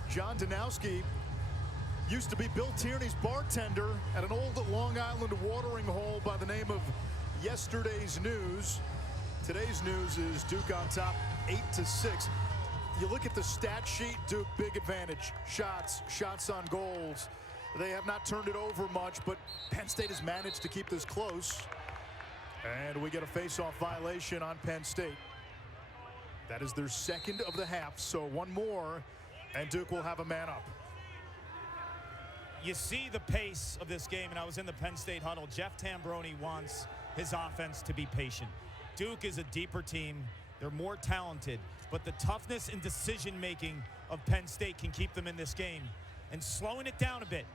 John Danowski used to be Bill Tierney's bartender at an old Long Island watering hole by the name of Yesterday's News. Today's news is Duke on top 8-6. You look at the stat sheet, Duke big advantage. Shots on goals. They have not turned it over much, but Penn State has managed to keep this close. And we get a face-off violation on Penn State. That is their second of the half, so one more, and Duke will have a man up. You see the pace of this game, and I was in the Penn State huddle. Jeff Tambroni wants his offense to be patient. Duke is a deeper team. They're more talented, but the toughness and decision-making of Penn State can keep them in this game. And slowing it down a bit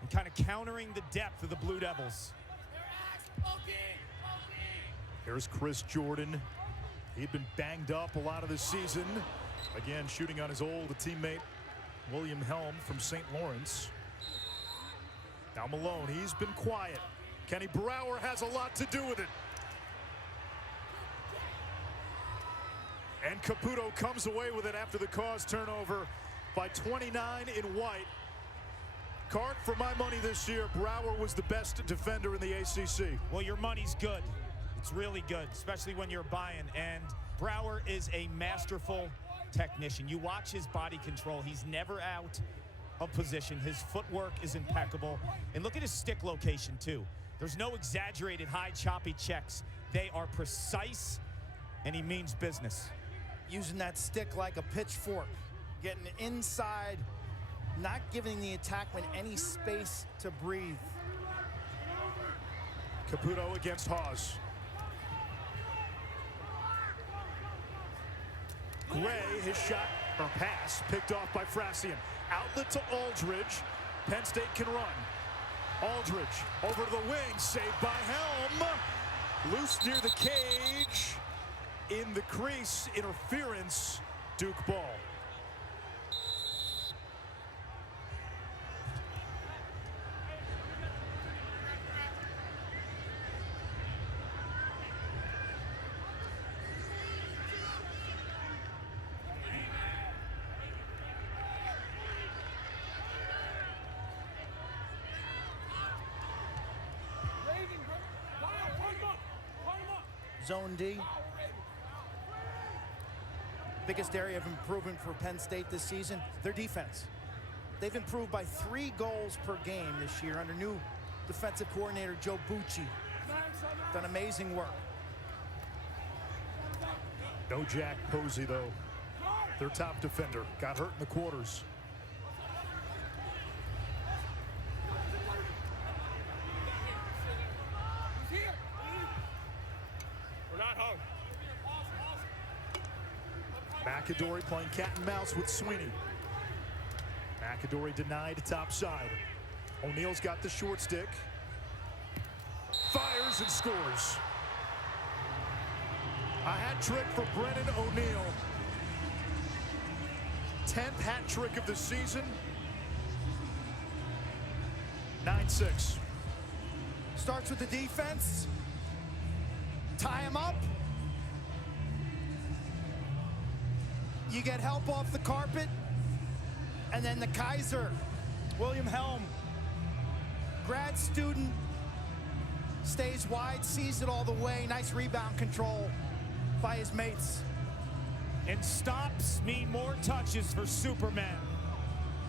and kind of countering the depth of the Blue Devils. Here's Chris Jordan. He'd been banged up a lot of this season. Again, shooting on his old teammate, William Helm from St. Lawrence. Now Malone, he's been quiet. Kenny Brower has a lot to do with it. And Caputo comes away with it after the cause turnover by 29 in white. Cart, for my money this year, Brower was the best defender in the ACC. Well, your money's good. It's really good, especially when you're buying. And Brower is a masterful technician. You watch his body control. He's never out of position. His footwork is impeccable. And look at his stick location, too. There's no exaggerated high, choppy checks. They are precise, and he means business. Using that stick like a pitchfork. Getting inside, not giving the attackman any space to breathe. Caputo against Hawes. Gray, his shot or pass picked off by Frassian. Outlet to Aldridge. Penn State can run. Aldridge over to the wing, saved by Helm. Loose near the cage. In the crease, interference, Duke ball. Zone D. Biggest area of improvement for Penn State this season, their defense. They've improved by 3 goals per game this year under new defensive coordinator Joe Bucci. Done amazing work. No Jack Posey, though. Their top defender got hurt in the quarters. McAdory playing cat and mouse with Sweeney. McAdory denied top side. O'Neal's got the short stick. Fires and scores. A hat trick for Brennan O'Neal. 10th hat trick of the season. 9-6. Starts with the defense. Tie him up. You get help off the carpet. And then the Kaiser, William Helm, grad student, stays wide, sees it all the way. Nice rebound control by his mates. And stops mean more touches for Superman.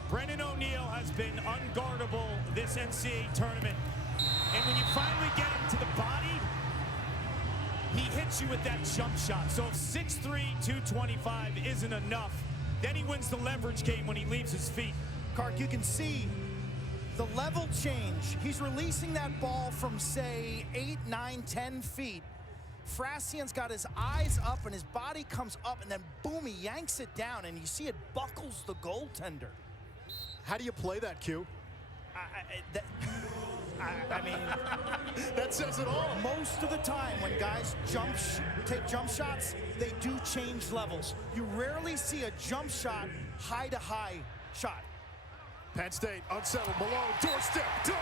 Brennan O'Neal has been unguardable this NCAA tournament. And when you finally get him to the body, he hits you with that jump shot. So if 6'3", 225 isn't enough, then he wins the leverage game when he leaves his feet. Kark, you can see the level change. He's releasing that ball from, say, 8, 9, 10 feet. Frassian's got his eyes up and his body comes up, and then boom, he yanks it down, and you see it buckles the goaltender. How do you play that, Q? I mean, that says it all. Most of the time when guys take jump shots, they do change levels. You rarely see a jump shot high-to-high shot. Penn State unsettled. Malone, doorstep, dunk.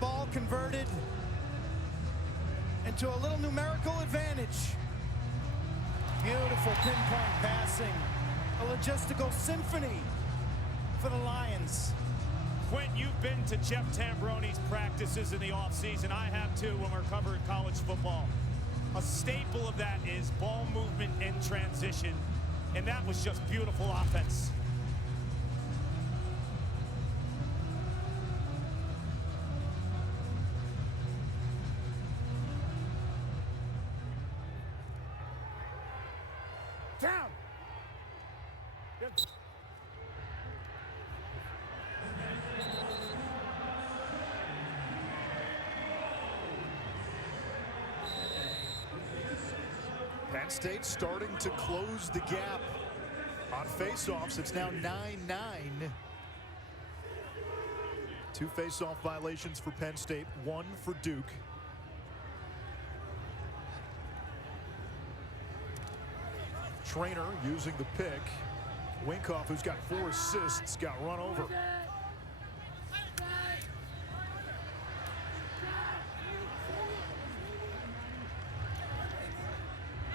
ball converted into a little numerical advantage. Beautiful pinpoint passing. A logistical symphony for the Lions. Quint, you've been to Jeff Tambroni's practices in the offseason. I have too when we're covering college football. A staple of that is ball movement in transition, and that was just beautiful offense. Down. Penn State starting to close the gap on faceoffs. It's now 9-9. 2 faceoff violations for Penn State, 1 for Duke. Trainer using the pick. Winkoff, who's got 4 assists, got run over.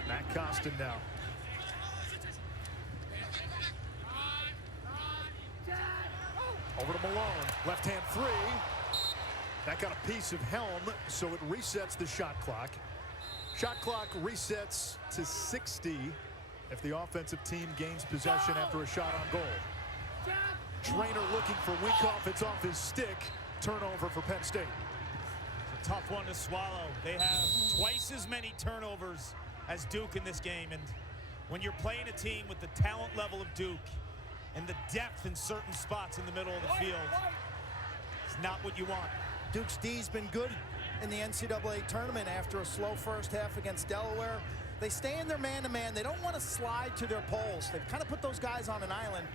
Matt Costin now. Over to Malone. Left-hand 3. That got a piece of helm, so it resets the shot clock. Shot clock resets to 60 if the offensive team gains possession after a shot on goal. Trainer looking for Winkoff. It's off his stick. Turnover for Penn State. It's a tough one to swallow. They have twice as many turnovers as Duke in this game, and when you're playing a team with the talent level of Duke and the depth in certain spots in the middle of the field, it's not what you want. Duke's D's been good in the NCAA tournament after a slow first half against Delaware. They stay in their man-to-man. They don't want to slide to their poles. They've kind of put those guys on an island,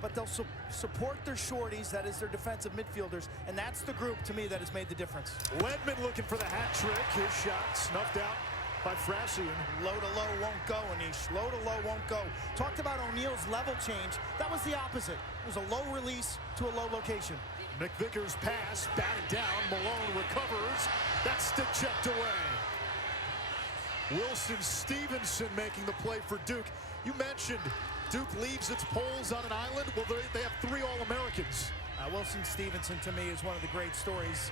but they'll support their shorties, that is their defensive midfielders, and that's the group, to me, that has made the difference. Ledman looking for the hat trick. His shot snuffed out by Frassian. Low to low won't go, Anish. Low to low won't go. Talked about O'Neal's level change. That was the opposite. It was a low release to a low location. McVicker's pass, batted down. Malone recovers. That's stick checked away. Wilson Stevenson making the play for Duke. You mentioned Duke leaves its poles on an island. Well, they have 3 All-Americans. Wilson Stevenson, to me, is one of the great stories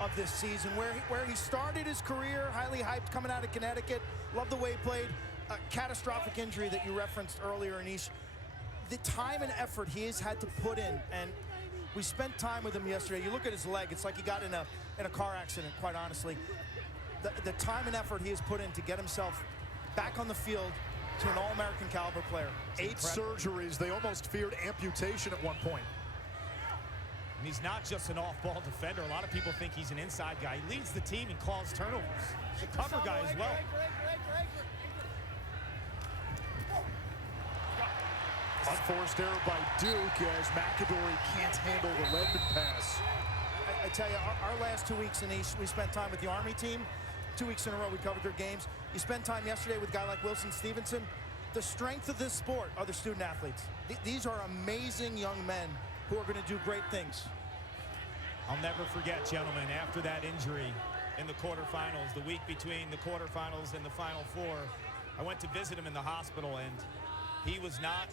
of this season, where he started his career, highly hyped, coming out of Connecticut. Love the way he played. A catastrophic injury that you referenced earlier, Anish. The time and effort he has had to put in, and we spent time with him yesterday. You look at his leg, it's like he got in a car accident, quite honestly. The time and effort he has put in to get himself back on the field to an All-American caliber player. 8 surgeries. They almost feared amputation at one point. And he's not just an off-ball defender. A lot of people think he's an inside guy. He leads the team and calls turnovers. He's a cover guy as well. Unforced error by Duke as McAdory can't handle the Ledman pass. I tell you, our last 2 weeks in East, we spent time with the Army team. 2 weeks in a row, we covered their games. You spend time yesterday with a guy like Wilson Stevenson. The strength of this sport are the student athletes. These are amazing young men who are going to do great things. I'll never forget, gentlemen, after that injury in the quarterfinals, the week between the quarterfinals and the Final Four, I went to visit him in the hospital, and he was not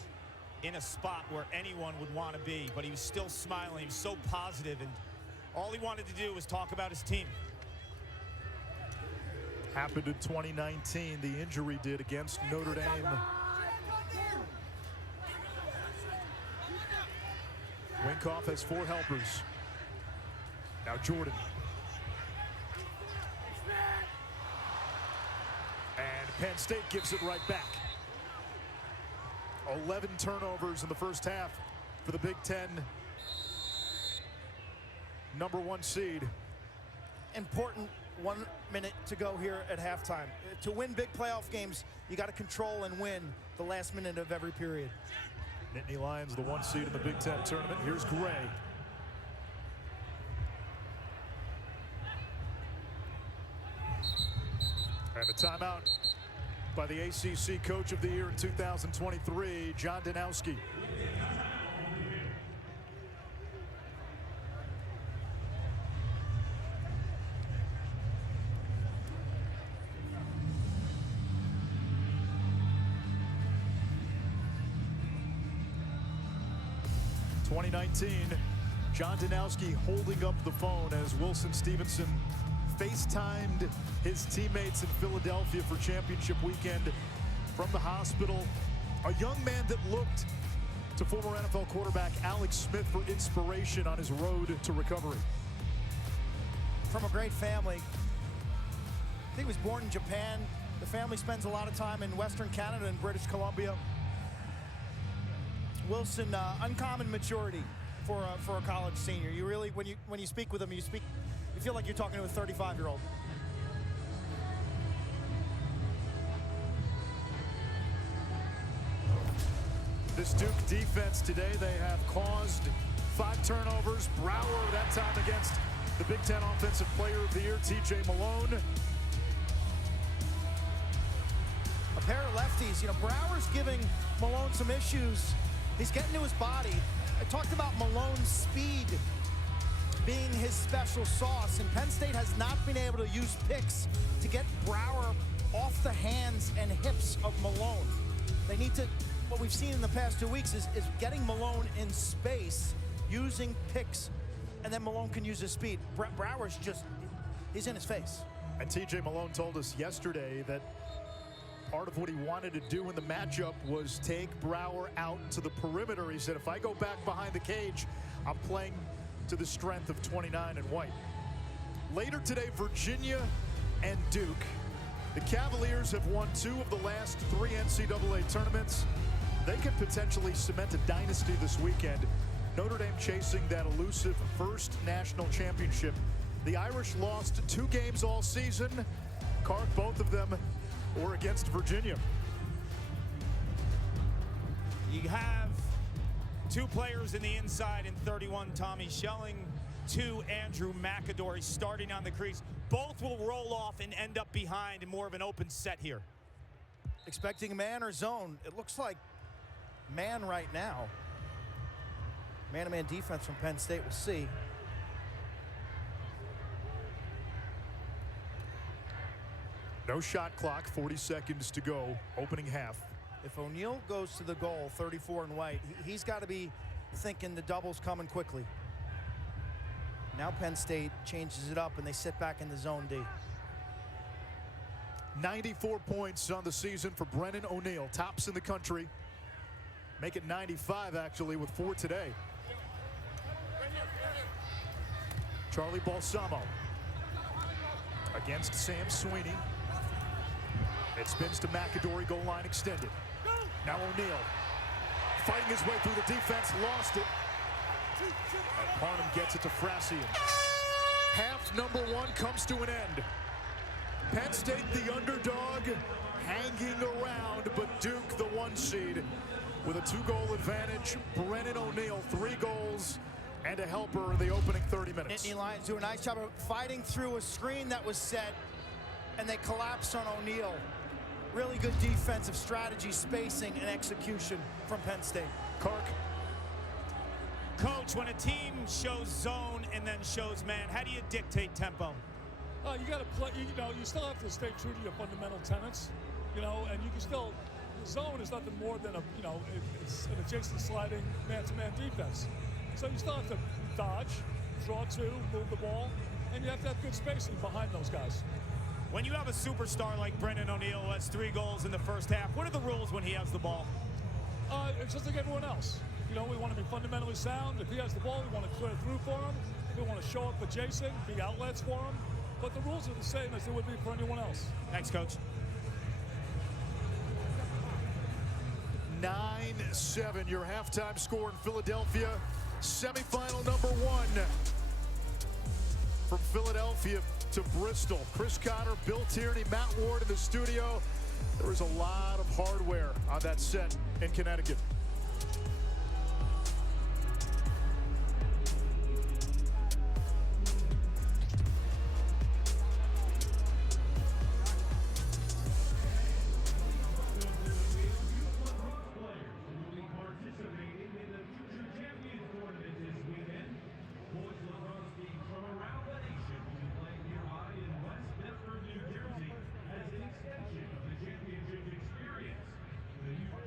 in a spot where anyone would want to be, but he was still smiling. He was so positive, and all he wanted to do was talk about his team. Happened in 2019, the injury did against Notre Dame. Winkoff has 4 helpers. Now Jordan. And Penn State gives it right back. 11 turnovers in the first half for the Big Ten #1 seed. Important 1 minute to go here at halftime. To win big playoff games, you got to control and win the last minute of every period. Nittany Lions, the 1 seed in the Big Ten tournament. Here's Gray. And a timeout by the ACC Coach of the Year in 2023, John Danowski. 2019, John Danowski holding up the phone as Wilson Stevenson FaceTimed his teammates in Philadelphia for championship weekend from the hospital. A young man that looked to former NFL quarterback Alex Smith for inspiration on his road to recovery. From a great family. I think he was born in Japan. The family spends a lot of time in Western Canada and British Columbia. Wilson, uncommon maturity for a college senior. You really, when you speak with him, you feel like you're talking to a 35-year-old. This Duke defense today, they have caused 5 turnovers. Brower that time against the Big Ten Offensive Player of the Year, TJ Malone. A pair of lefties. You know, Brower's giving Malone some issues. He's getting to his body. I talked about Malone's speed being his special sauce, and Penn State has not been able to use picks to get Brower off the hands and hips of Malone. They need to, what we've seen in the past 2 weeks is getting Malone in space, using picks, and then Malone can use his speed. Brower's just, he's in his face. And TJ Malone told us yesterday that part of what he wanted to do in the matchup was take Brower out to the perimeter. He said, if I go back behind the cage, I'm playing to the strength of 29 and white. Later today, Virginia and Duke. The Cavaliers have won 2 of the last 3 NCAA tournaments. They could potentially cement a dynasty this weekend. Notre Dame chasing that elusive first national championship. The Irish lost 2 games all season. Clark, both of them were against Virginia. You have 2 players in the inside in 31, Tommy Schelling, 2, Andrew McAdory starting on the crease. Both will roll off and end up behind in more of an open set here. Expecting man or zone. It looks like man right now. Man-to-man defense from Penn State, we'll see. No shot clock, 40 seconds to go, opening half. If O'Neal goes to the goal, 34 and white, he's got to be thinking the double's coming quickly. Now Penn State changes it up and they sit back in the zone D. 94 points on the season for Brennan O'Neal, tops in the country. Make it 95 actually with 4 today. Charlie Balsamo against Sam Sweeney. It spins to McAdory, goal line extended. Now O'Neal fighting his way through the defense, lost it. And Parham gets it to Frassian. Half number 1 comes to an end. Penn State the underdog, hanging around, but Duke the 1 seed with a 2-goal advantage. Brennan O'Neal, 3 goals and a helper in the opening 30 minutes. Nittany Lions do a nice job of fighting through a screen that was set, and they collapse on O'Neal. Really good defensive strategy, spacing, and execution from Penn State. Clark. Coach, when a team shows zone and then shows man, how do you dictate tempo? You got to play, you still have to stay true to your fundamental tenets, and you can still, the zone is nothing more than it's an adjacent sliding man-to-man defense. So you still have to dodge, draw 2, move the ball, and you have to have good spacing behind those guys. When you have a superstar like Brennan O'Neal who has 3 goals in the first half, what are the rules when he has the ball? It's just like everyone else. We want to be fundamentally sound. If he has the ball, we want to clear through for him. We want to show up adjacent, be outlets for him. But the rules are the same as they would be for anyone else. Thanks, Coach. 9-7, your halftime score in Philadelphia. Semifinal number 1 from Philadelphia to Bristol. Chris Connor, Bill Tierney, Matt Ward in the studio. There was a lot of hardware on that set in Connecticut.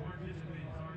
Participants are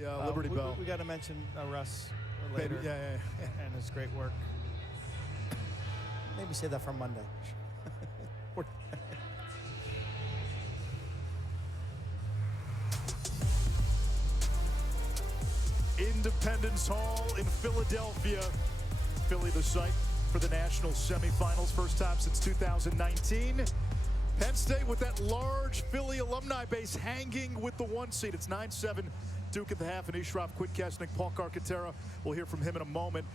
Yeah, Liberty Bell. We got to mention Russ later. Maybe, yeah. And his great work. Maybe say that for Monday. Independence Hall in Philadelphia. Philly, the site for the national semifinals. First time since 2019. Penn State with that large Philly alumni base hanging with the 1 seed. It's 9-7 Duke at the half, and Ishraf Quidkesnik, Paul Carcaterra. We'll hear from him in a moment.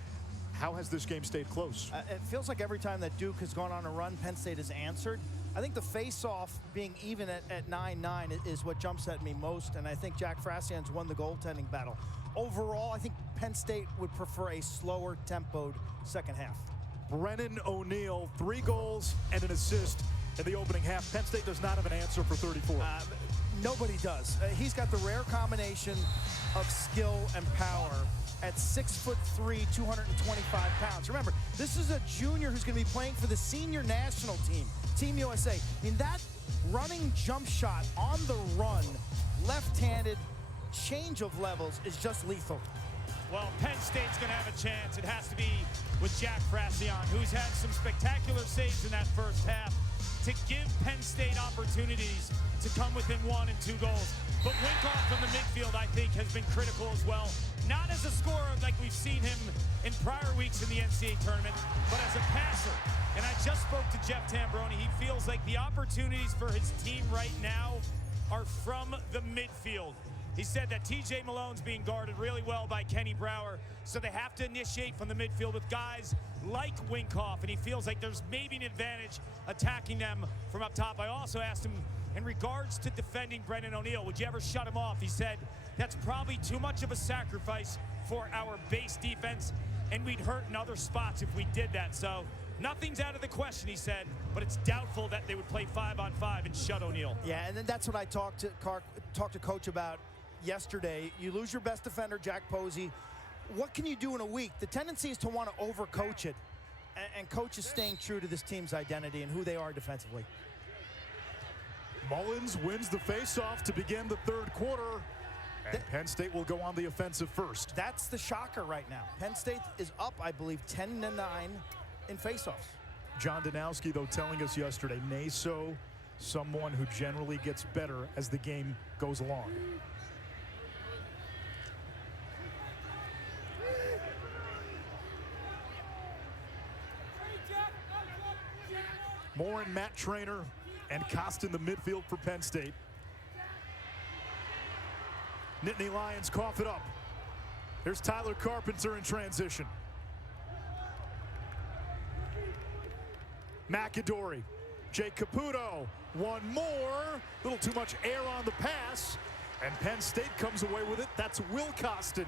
How has this game stayed close? It feels like every time that Duke has gone on a run, Penn State has answered. I think the face-off being even at 9-9 is what jumps at me most, and I think Jack Frasian's won the goaltending battle. Overall, I think Penn State would prefer a slower tempoed second half. Brennan O'Neill, 3 goals and an assist in the opening half. Penn State does not have an answer for 34. Nobody does. He's got the rare combination of skill and power at 6'3", 225 pounds. Remember, this is a junior who's going to be playing for the senior national team, Team USA. I mean, that running jump shot on the run, left-handed, change of levels is just lethal. Well, Penn State's going to have a chance. It has to be with Jack Frasian, who's had some spectacular saves in that first half to give Penn State opportunities to come within 1 and 2 goals. But Winkoff from the midfield, I think, has been critical as well. Not as a scorer like we've seen him in prior weeks in the NCAA tournament, but as a passer. And I just spoke to Jeff Tambroni. He feels like the opportunities for his team right now are from the midfield. He said that TJ Malone's being guarded really well by Kenny Brower, so they have to initiate from the midfield with guys like Winkoff, and he feels like there's maybe an advantage attacking them from up top. I also asked him in regards to defending Brennan O'Neill, would you ever shut him off? He said that's probably too much of a sacrifice for our base defense, and we'd hurt in other spots if we did that. So nothing's out of the question, he said, but it's doubtful that they would play 5-on-5 and shut O'Neill. Yeah, and then that's what I talked to Coach about yesterday. You lose your best defender, Jack Posey. What can you do in a week? The tendency is to want to overcoach it, and Coach is staying true to this team's identity and who they are defensively. Mullins wins the faceoff to begin the third quarter, and Penn State will go on the offensive first. That's the shocker right now. Penn State is up, I believe, 10-9 in faceoffs. John Danowski, though, telling us yesterday, Naso, someone who generally gets better as the game goes along. Moore and Matt Traynor and Costin the midfield for Penn State. Nittany Lions cough it up. Here's Tyler Carpenter in transition. McAdory, Jake Caputo, one more. A little too much air on the pass, and Penn State comes away with it. That's Will Costin.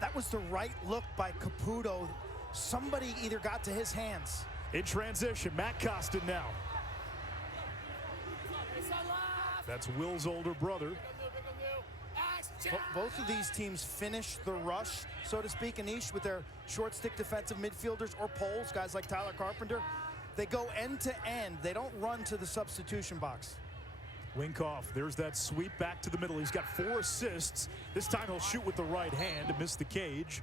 That was the right look by Caputo. Somebody either got to his hands. In transition, Matt Costin now. That's Will's older brother. Both of these teams finish the rush, so to speak, Anish, with their short stick defensive midfielders or poles, guys like Tyler Carpenter. They go end to end. They don't run to the substitution box. Winkoff, there's that sweep back to the middle. He's got 4 assists. This time he'll shoot with the right hand to miss the cage.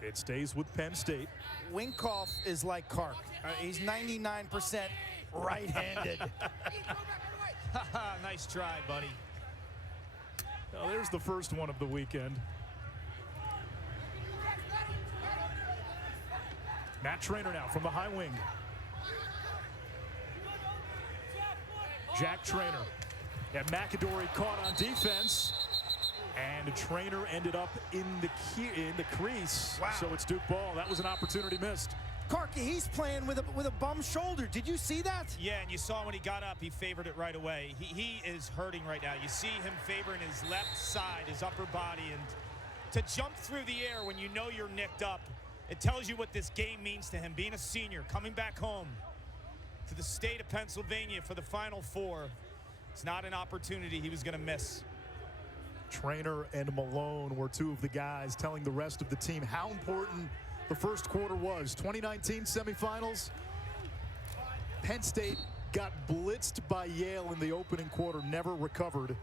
It stays with Penn State. Winkoff is like Kark. He's 99% right-handed. Nice try, buddy. Well, there's the first one of the weekend. Matt Traynor now from the high wing. Jack Traynor. And McAdory caught on defense. And Traynor ended up in the crease. Wow. So it's Duke ball. That was an opportunity missed. Kark, he's playing with a bum shoulder. Did you see that? Yeah, and you saw when he got up, he favored it right away. He is hurting right now. You see him favoring his left side, his upper body, and to jump through the air when you know you're nicked up, it tells you what this game means to him. Being a senior, coming back home to the state of Pennsylvania for the Final Four, it's not an opportunity he was going to miss. Traynor and Malone were 2 of the guys telling the rest of the team how important the first quarter was. 2019 semifinals. Penn State got blitzed by Yale in the opening quarter, never recovered.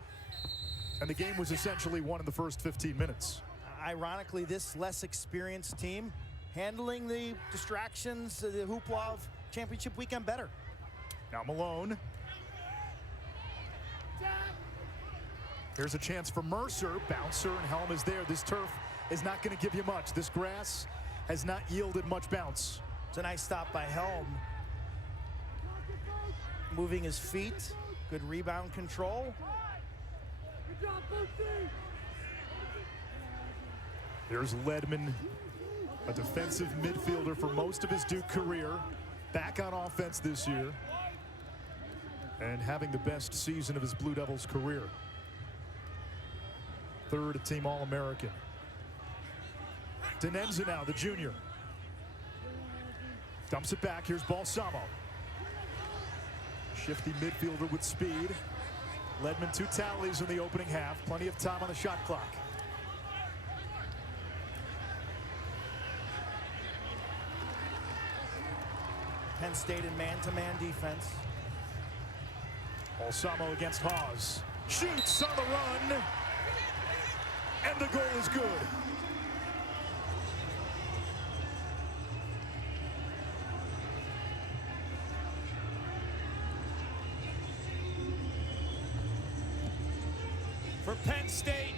And the game was essentially won in the first 15 minutes. Ironically, this less experienced team handling the distractions, the hoopla of championship weekend better. Now Malone. Here's a chance for Mercer. Bouncer and Helm is there. This turf is not going to give you much. This grass has not yielded much bounce. It's a nice stop by Helm. Moving his feet. Good rebound control. Here's Ledman, a defensive midfielder for most of his Duke career. Back on offense this year. And having the best season of his Blue Devils career. Third team All-American. Denenza now, the junior. Dumps it back. Here's Balsamo. Shifty midfielder with speed. Ledman 2 tallies in the opening half. Plenty of time on the shot clock. Penn State in man-to-man defense. Balsamo against Hawes. Shoots on the run. And the goal is good. For Penn State,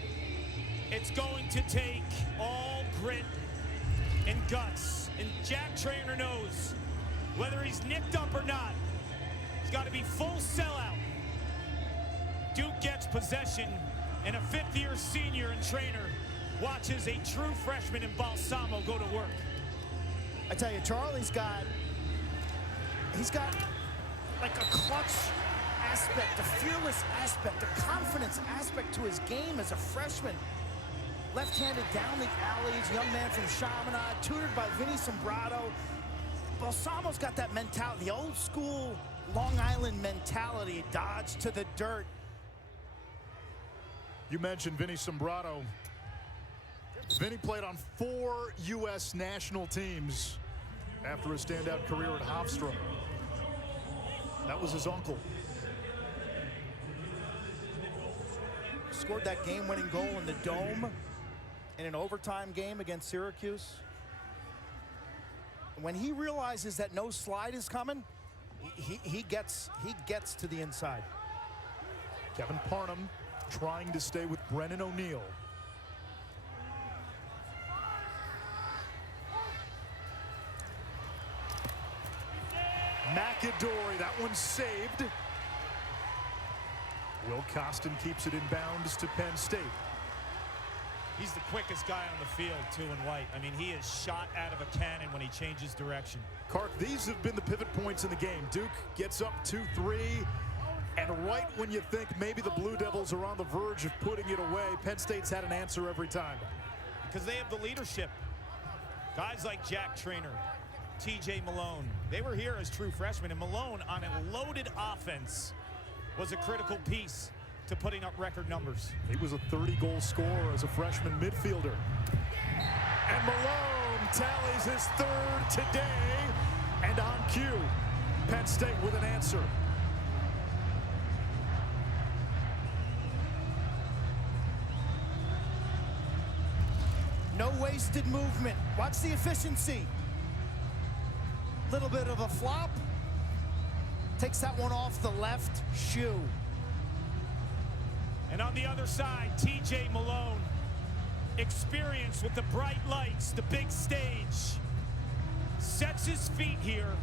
it's going to take all grit and guts. And Jack Trainer knows whether he's nicked up or not, he's got to be full sellout. Duke gets possession, and a 5th-year senior and trainer watches a true freshman in Balsamo go to work. I tell you, Charlie's got like a clutch aspect, a fearless aspect, a confidence aspect to his game as a freshman. Left-handed down the alleys, young man from Chaminade, tutored by Vinny Sombrado. Balsamo's got that mentality, the old school Long Island mentality, dodge to the dirt. You mentioned Vinny Sombrado. Vinny played on 4 U.S. national teams after a standout career at Hofstra. That was his uncle. Scored that game-winning goal in the Dome in an overtime game against Syracuse. When he realizes that no slide is coming, he gets to the inside. Kevin Parnham trying to stay with Brennan O'Neill. McAdory, that one's saved. Will Costin keeps it inbounds to Penn State. He's the quickest guy on the field, too, in white. I mean, he is shot out of a cannon when he changes direction. Clark, these have been the pivot points in the game. Duke gets up 2-3, and right when you think maybe the Blue Devils are on the verge of putting it away, Penn State's had an answer every time. Because they have the leadership. Guys like Jack Trainer, TJ Malone, they were here as true freshmen, and Malone on a loaded offense was a critical piece to putting up record numbers. He was a 30-goal scorer as a freshman midfielder. And Malone tallies his 3rd today. And on cue, Penn State with an answer. No wasted movement. Watch the efficiency. Little bit of a flop. Takes that one off the left shoe. And on the other side, TJ Malone, experience with the bright lights, the big stage, sets his feet here,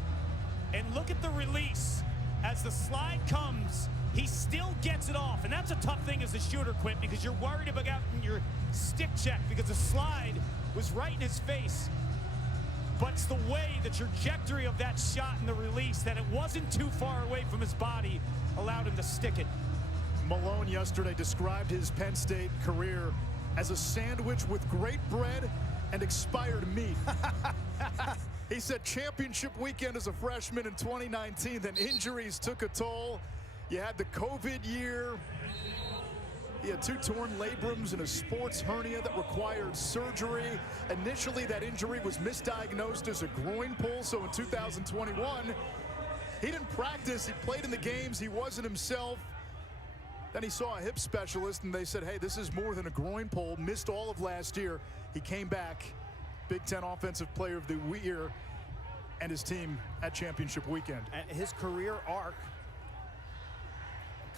and look at the release. As the slide comes, he still gets it off, and that's a tough thing as a shooter, Quint, because you're worried about your stick check, because the slide was right in his face. But it's the way, the trajectory of that shot and the release, that it wasn't too far away from his body, allowed him to stick it. Malone yesterday described his Penn State career as a sandwich with great bread and expired meat. He said championship weekend as a freshman in 2019, then injuries took a toll. You had the COVID year. He had 2 torn labrums and a sports hernia that required surgery. Initially, that injury was misdiagnosed as a groin pull, so in 2021, he didn't practice. He played in the games. He wasn't himself. Then he saw a hip specialist, and they said, hey, this is more than a groin pull. Missed all of last year. He came back, Big Ten Offensive Player of the Year, and his team at championship weekend. And his career arc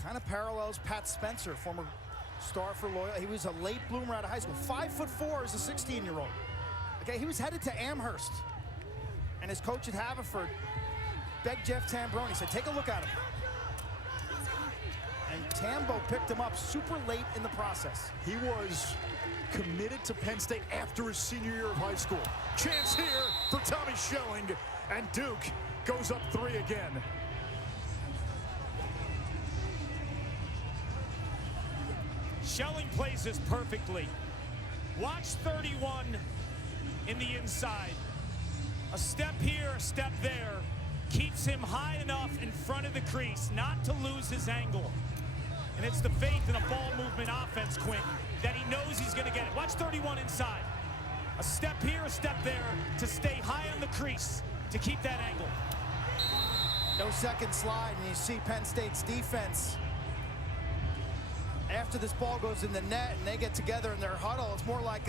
kind of parallels Pat Spencer, former star for Loyola. He was a late bloomer out of high school. 5'4" as a 16-year-old. Okay, he was headed to Amherst. And his coach at Haverford begged Jeff Tambroni, said, take a look at him. And Tambo picked him up super late in the process. He was committed to Penn State after his senior year of high school. Chance here for Tommy Schelling, and Duke goes up 3 again. Schelling plays this perfectly. Watch 31 in the inside. A step here, a step there. Keeps him high enough in front of the crease not to lose his angle. And it's the faith in a ball movement offense, Quentin, that he knows he's going to get it. Watch 31 inside. A step here, a step there to stay high on the crease to keep that angle. No second slide, and you see Penn State's defense. After this ball goes in the net and they get together in their huddle, it's more like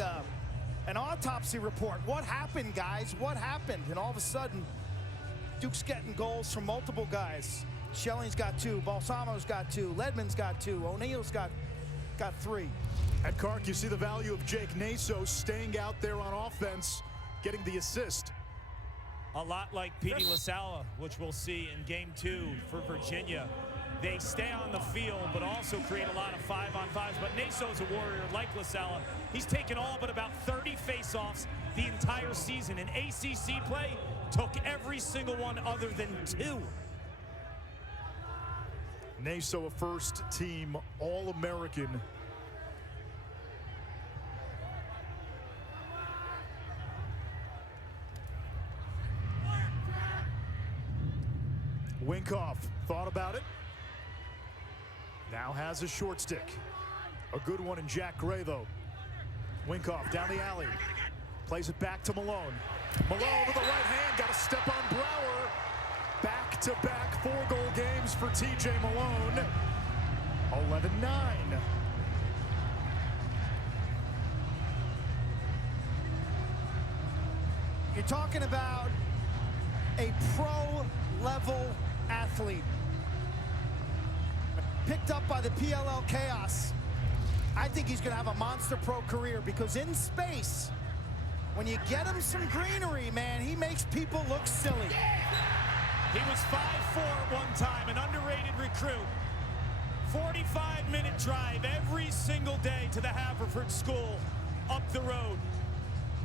an autopsy report. What happened, guys? What happened? And all of a sudden, Duke's getting goals from multiple guys. Schelling's got 2, Balsamo's got 2, Ledman's got 2, O'Neal's got 3. At Kark, you see the value of Jake Naso staying out there on offense, getting the assist. A lot like Petey LaSalla, which we'll see in Game 2 for Virginia. They stay on the field, but also create a lot of 5-on-5s. But Naso's a warrior like LaSalla. He's taken all but about 30 face-offs the entire season. In ACC play, took every single one other than 2. Naso, a first-team All-American. Winkoff thought about it. Now has a short stick. A good one in Jack Gray, though. Winkoff down the alley. Plays it back to Malone. Malone with the right hand. Got a step on Brower. Back-to-back 4-goal games for TJ Malone. 11-9. You're talking about a pro-level athlete. Picked up by the PLL Chaos. I think he's going to have a monster pro career because in space, when you get him some greenery, man, he makes people look silly. He was 5'4" at one time, an underrated recruit. 45-minute drive every single day to the Haverford school up the road.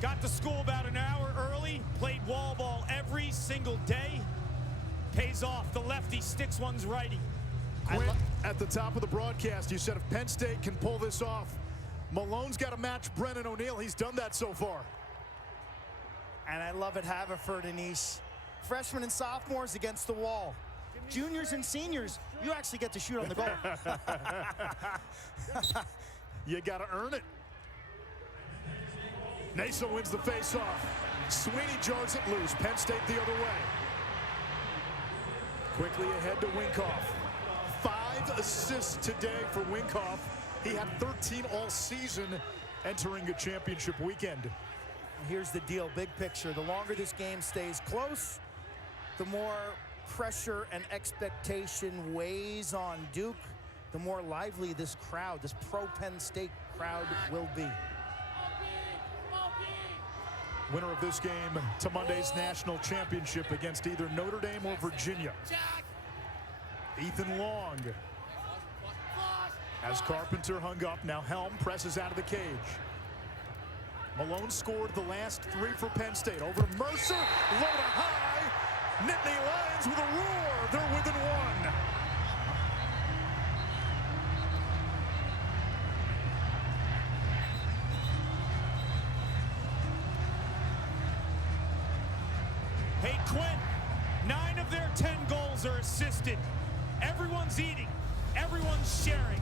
Got to school about an hour early, played wall ball every single day. Pays off. The lefty sticks one's righty. Quinn, at the top of the broadcast, you said if Penn State can pull this off, Malone's got to match Brennan O'Neill. He's done that so far. And I love it, Haverford and East. Freshmen and sophomores against the wall. Juniors and seniors, you actually get to shoot on the goal. You got to earn it. Naso wins the face-off. Sweeney jars it loose. Penn State the other way. Quickly ahead to Winkoff. 5 assists today for Winkoff. He had 13 all season entering a championship weekend. Here's the deal, big picture. The longer this game stays close, the more pressure and expectation weighs on Duke, the more lively this crowd, this pro-Penn State crowd will be. Winner of this game to Monday's national championship against either Notre Dame or Virginia. Ethan Long. As Carpenter hung up, now Helm presses out of the cage. Malone scored the last 3 for Penn State. Over to Mercer, low to high. Nittany Lions with a roar. They're within 1. Hey, Quinn, 9 of their 10 goals are assisted. Everyone's eating. Everyone's sharing.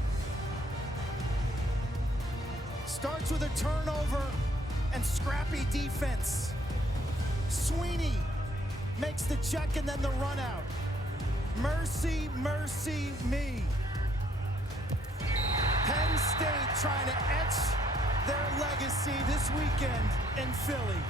Starts with a turnover and scrappy defense. Sweeney makes the check and then the run out. Mercy, mercy me. Penn State trying to etch their legacy this weekend in Philly.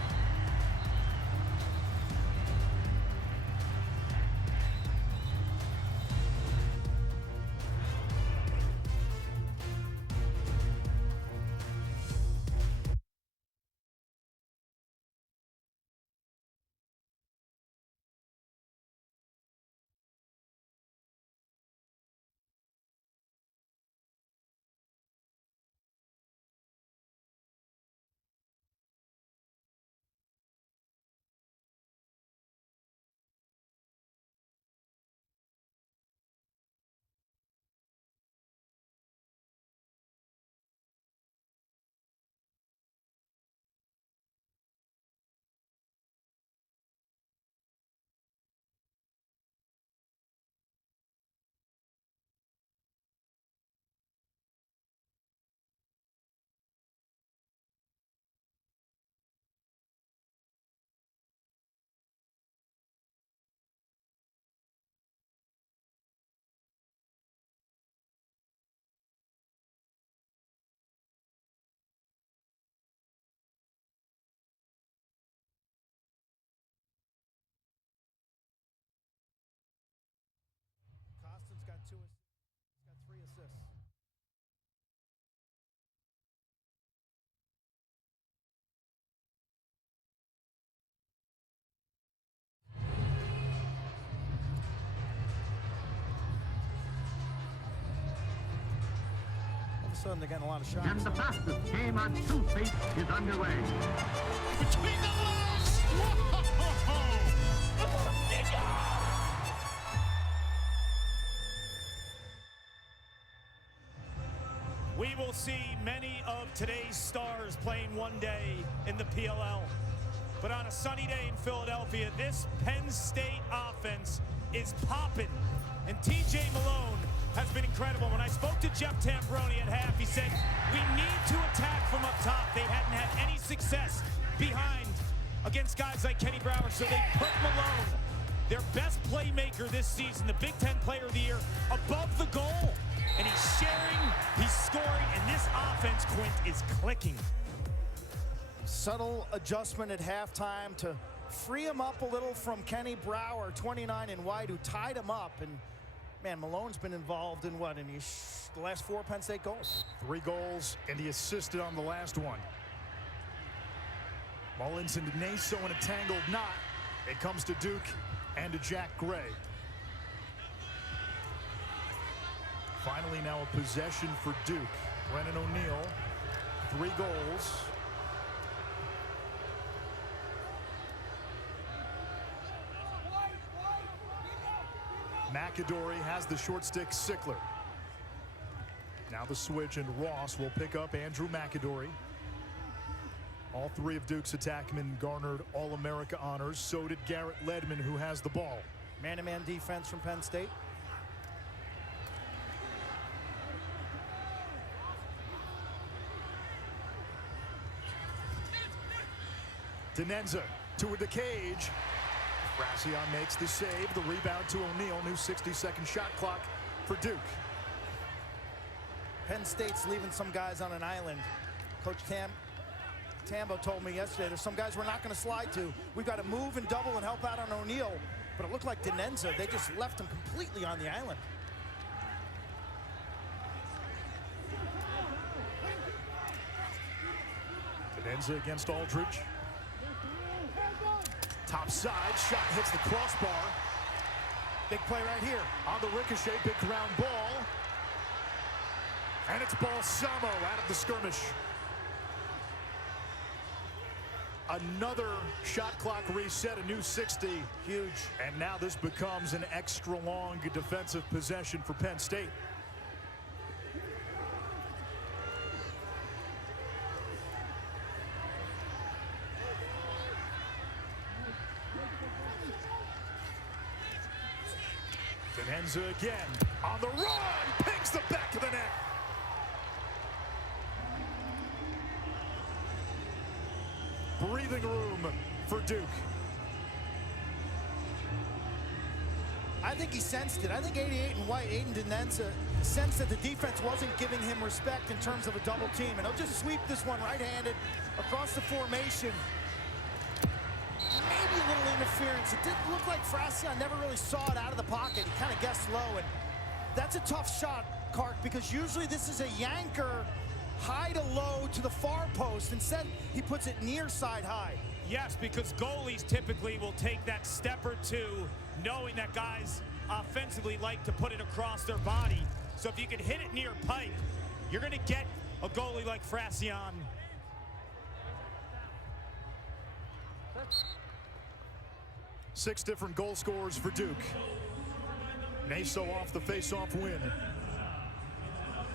Costin's got 2 assists. He's got 3 assists. All of a sudden, they're getting a lot of shots. And the fastest game on 2 feet is underway. Between the legs! Whoa! We will see many of today's stars playing one day in the PLL. But on a sunny day in Philadelphia, this Penn State offense is popping. And TJ Malone has been incredible. When I spoke to Jeff Tambroni at half, he said, we need to attack from up top. They hadn't had any success behind against guys like Kenny Brower, so they put Malone, their best playmaker this season, the Big Ten Player of the Year, above the goal. And he's sharing, he's scoring, and this offense, Quint, is clicking. Subtle adjustment at halftime to free him up a little from Kenny Brower, 29 and white, who tied him up. And man, Malone's been involved in what, in the last 4 Penn State goals? 3 goals, and he assisted on the last one. Mullins into Naso in a tangled knot. It comes to Duke and to Jack Gray. Finally now a possession for Duke. Brennan O'Neill, 3 goals. McAdory has the short stick, Sickler. Now the switch, and Ross will pick up Andrew McAdory. All 3 of Duke's attackmen garnered All-America honors. So did Garrett Ledman, who has the ball. Man-to-man defense from Penn State. Denenza toward the cage. Brassian makes the save. The rebound to O'Neill. New 60-second shot clock for Duke. Penn State's leaving some guys on an island. Coach Tambo told me yesterday, there's some guys we're not going to slide to. We've got to move and double and help out on O'Neill. But it looked like Denenza, they just left him completely on the island. Denenza against Aldridge. Top side, shot hits the crossbar. Big play right here. On the ricochet, big ground ball. And it's Balsamo out of the skirmish. Another shot clock reset, a new 60. Huge. And now this becomes an extra long defensive possession for Penn State. Denenza again on the run, pings the back of the net. Breathing room for Duke. I think he sensed it. I think 88 and white, Aiden Denenza sense that the defense wasn't giving him respect in terms of a double team. And he'll just sweep this one right-handed across the formation. Maybe a little interference. It didn't look like Fracion never really saw it out of the pocket. He kind of guessed low, and that's a tough shot, Kark, because usually this is a yanker high to low to the far post. Instead, he puts it near side high. Yes, because goalies typically will take that step or two, knowing that guys offensively like to put it across their body. So if you can hit it near pipe, you're going to get a goalie like Fracion. Six different goal scorers for Duke. Naso off the face-off win.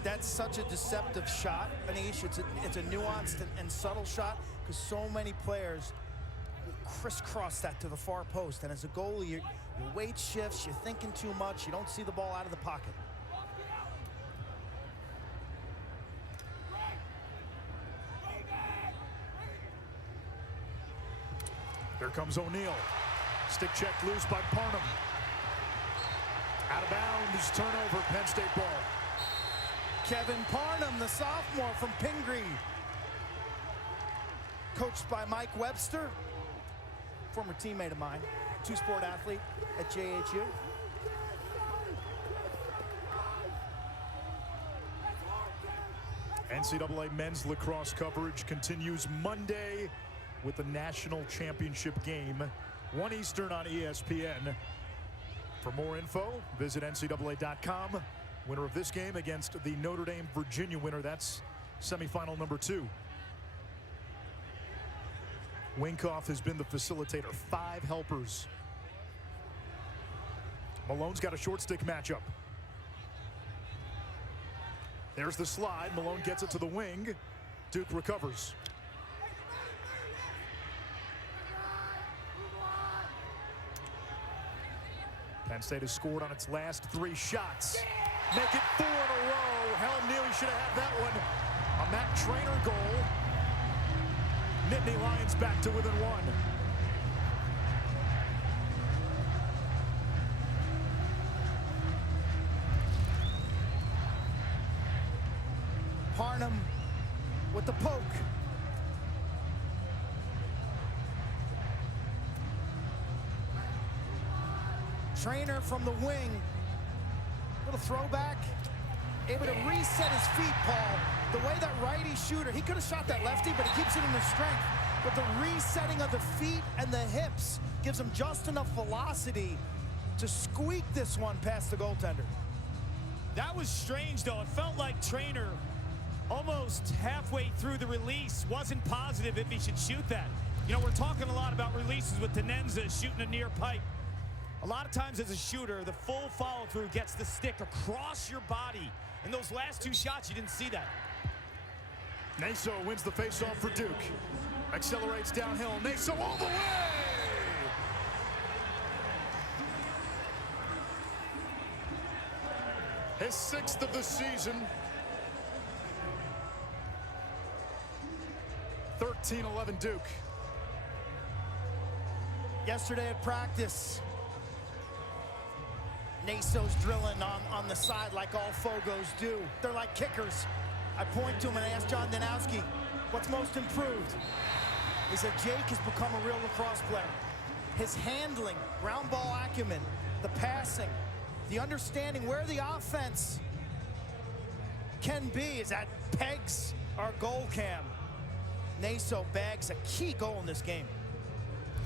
That's such a deceptive shot, Anish. It's a nuanced and subtle shot because so many players will crisscross that to the far post. And as a goalie, your weight shifts, you're thinking too much, you don't see the ball out of the pocket. Here comes O'Neal. Stick check loose by Parnham. Out of bounds, turnover, Penn State ball. Kevin Parnham, the sophomore from Pingree. Coached by Mike Webster, former teammate of mine, two-sport athlete at JHU. NCAA men's lacrosse coverage continues Monday with the national championship game, 1 Eastern on ESPN. For more info, visit ncaa.com. Winner of this game against the Notre Dame Virginia winner. That's semifinal number 2. Winkoff has been the facilitator. 5 helpers. Malone's got a short stick matchup. There's the slide. Malone gets it to the wing. Duke recovers. Penn State has scored on its last 3 shots. Make it 4 in a row. Helm knew he should have had that one. A Matt Trainer goal. Nittany Lions back to within 1. Parnham with the poke. Trainer from the wing. Little throwback. Able to reset his feet, Paul. The way that righty shooter, he could have shot that lefty, but he keeps it in his strength. But the resetting of the feet and the hips gives him just enough velocity to squeak this one past the goaltender. That was strange, though. It felt like Trainer, almost halfway through the release, wasn't positive if he should shoot that. You know, we're talking a lot about releases with Tenenza shooting a near pipe. A lot of times as a shooter, the full follow-through gets the stick across your body. In those last 2 shots, you didn't see that. Naso wins the face-off for Duke. Accelerates downhill. Naso all the way! His 6th of the season. 13-11 Duke. Yesterday at practice, Naso's drilling on the side like all Fogos do. They're like kickers. I point to him and I ask John Danowski, what's most improved? He said Jake has become a real lacrosse player. His handling, ground ball acumen, the passing, the understanding where the offense can be is that pegs our goal cam. Naso bags a key goal in this game.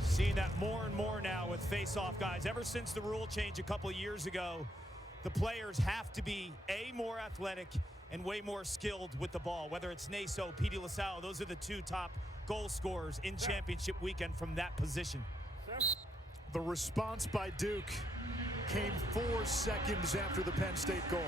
Seeing that more and more now with face-off guys. Ever since the rule change a couple of years ago, the players have to be more athletic and way more skilled with the ball. Whether it's Naso, P.D. LaSalle, those are the 2 top goal scorers in championship weekend from that position. The response by Duke came 4 seconds after the Penn State goal.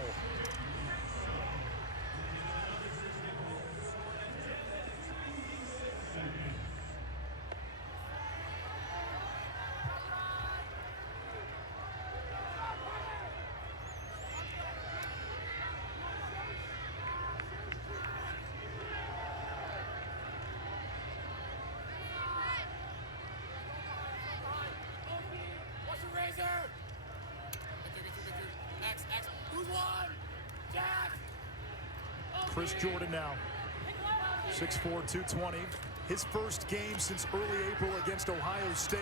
Chris Jordan now, 6'4", 220. His first game since early April against Ohio State.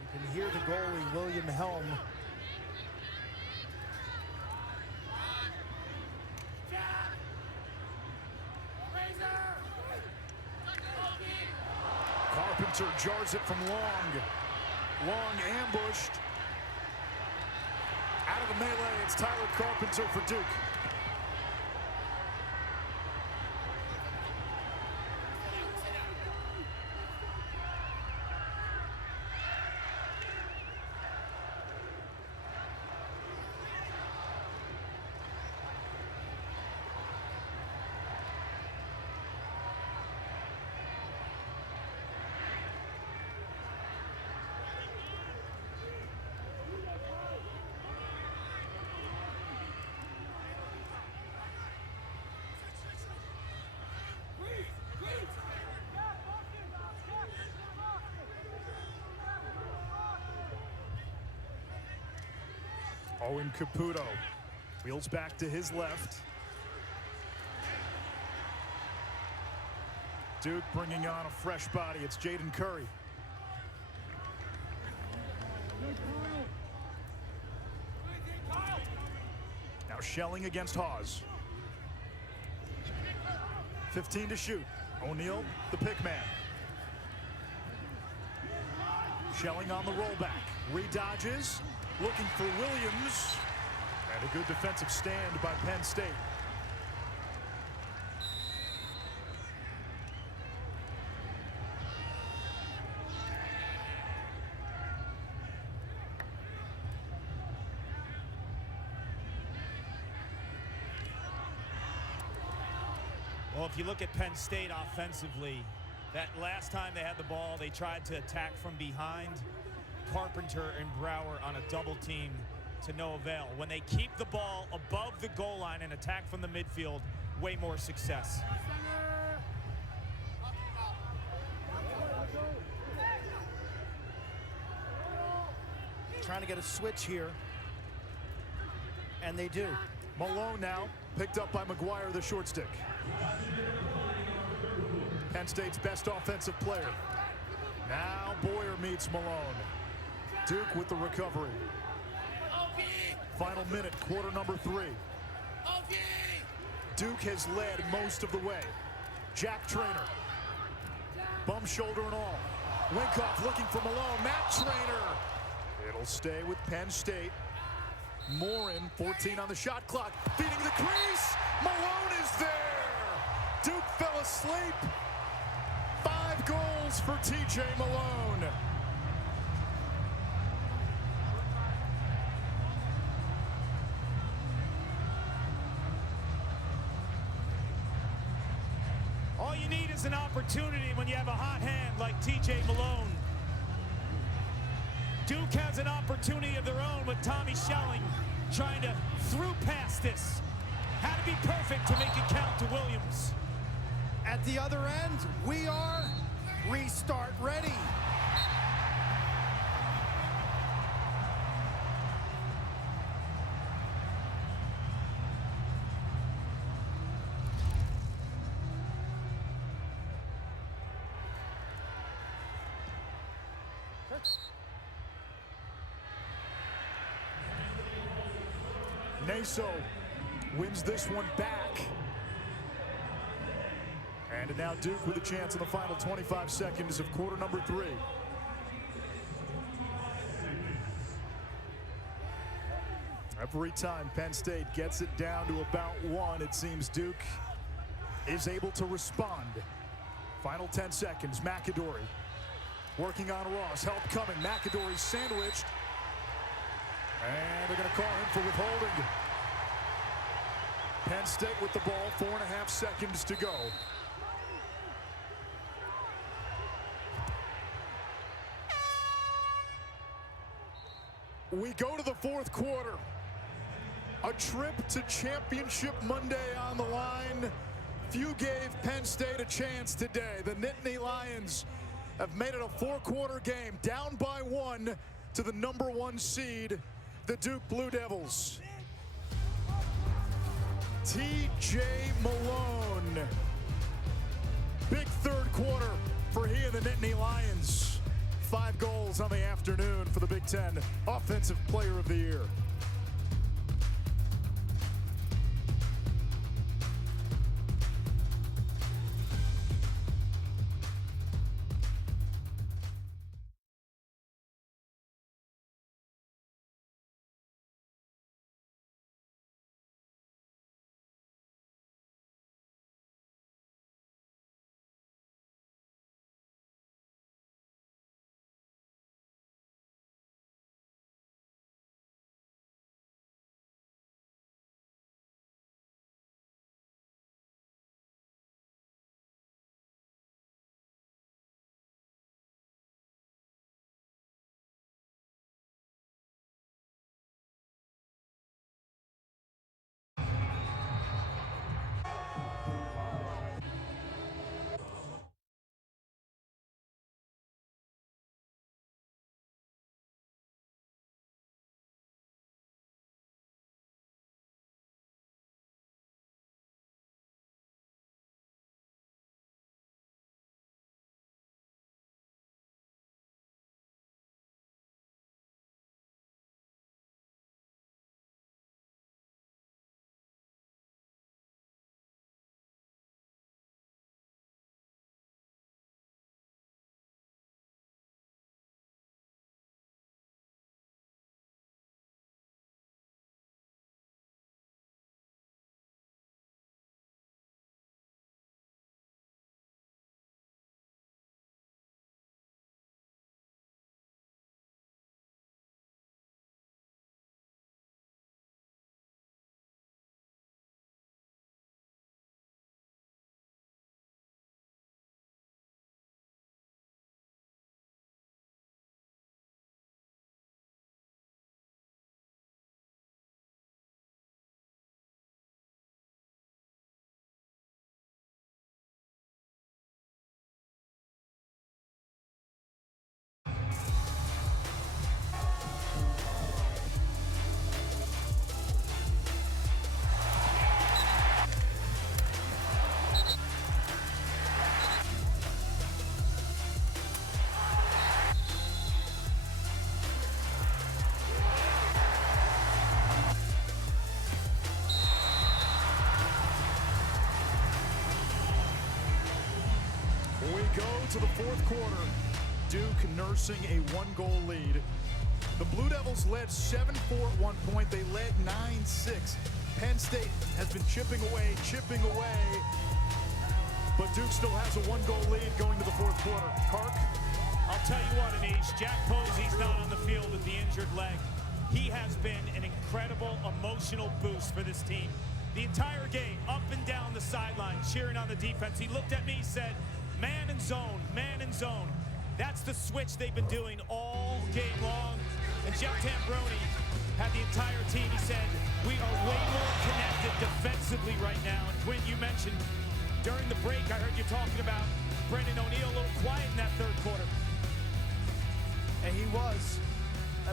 You can hear the goalie, William Helm. Carpenter jars it from Long. Long ambushed. Out of the melee, it's Tyler Carpenter for Duke. Owen Caputo wheels back to his left. Duke bringing on a fresh body. It's Jaden Curry. Now Schelling against Hawes. 15 to shoot. O'Neal, the pick man. Schelling on the rollback. Redodges. Looking for Williams. And a good defensive stand by Penn State. Well, if you look at Penn State offensively, that last time they had the ball, they tried to attack from behind. Carpenter and Brower on a double team to no avail. When they keep the ball above the goal line and attack from the midfield, way more success. Trying to get a switch here. And they do. Malone now picked up by McGuire, the short stick. Penn State's best offensive player. Now Boyer meets Malone. Duke with the recovery. Final minute, quarter number 3. Duke has led most of the way. Jack Trainer. Bum shoulder and all. Winkoff looking for Malone. Matt Trainer. It'll stay with Penn State. Morin, 14 on the shot clock. Feeding the crease. Malone is there. Duke fell asleep. 5 goals for TJ Malone. All you need is an opportunity when you have a hot hand like TJ Malone. Duke has an opportunity of their own with Tommy Schelling trying to through past this. Had to be perfect to make it count to Williams. At the other end, we are restart ready. Naso wins this one back. And now Duke with a chance in the final 25 seconds of quarter number 3. Every time Penn State gets it down to about 1, it seems Duke is able to respond. Final 10 seconds, McAdory working on Ross, help coming, McAdory sandwiched. And they're going to call him for withholding. Penn State with the ball, 4.5 seconds to go. We go to the 4th quarter. A trip to Championship Monday on the line. Few gave Penn State a chance today. The Nittany Lions have made it a 4-quarter game, down by 1 to the number 1 seed, the Duke Blue Devils. TJ Malone. Big third quarter for he and the Nittany Lions. 5 goals on the afternoon for the Big Ten Offensive Player of the Year. To the fourth quarter, Duke nursing a 1-goal lead. The Blue Devils led 7-4 at one point. They led 9-6. Penn State has been chipping away, but Duke still has a 1-goal lead going to the fourth quarter. Kark? I'll tell you what, Anish, Jack Posey's not on the field with the injured leg. He has been an incredible emotional boost for this team. The entire game, up and down the sideline, cheering on the defense. He looked at me, said, man and zone, man and zone. That's the switch they've been doing all game long. And Jeff Tambroni had the entire team. He said, we are way more connected defensively right now. And Quinn, you mentioned during the break, I heard you talking about Brendan O'Neill a little quiet in that third quarter. And he was.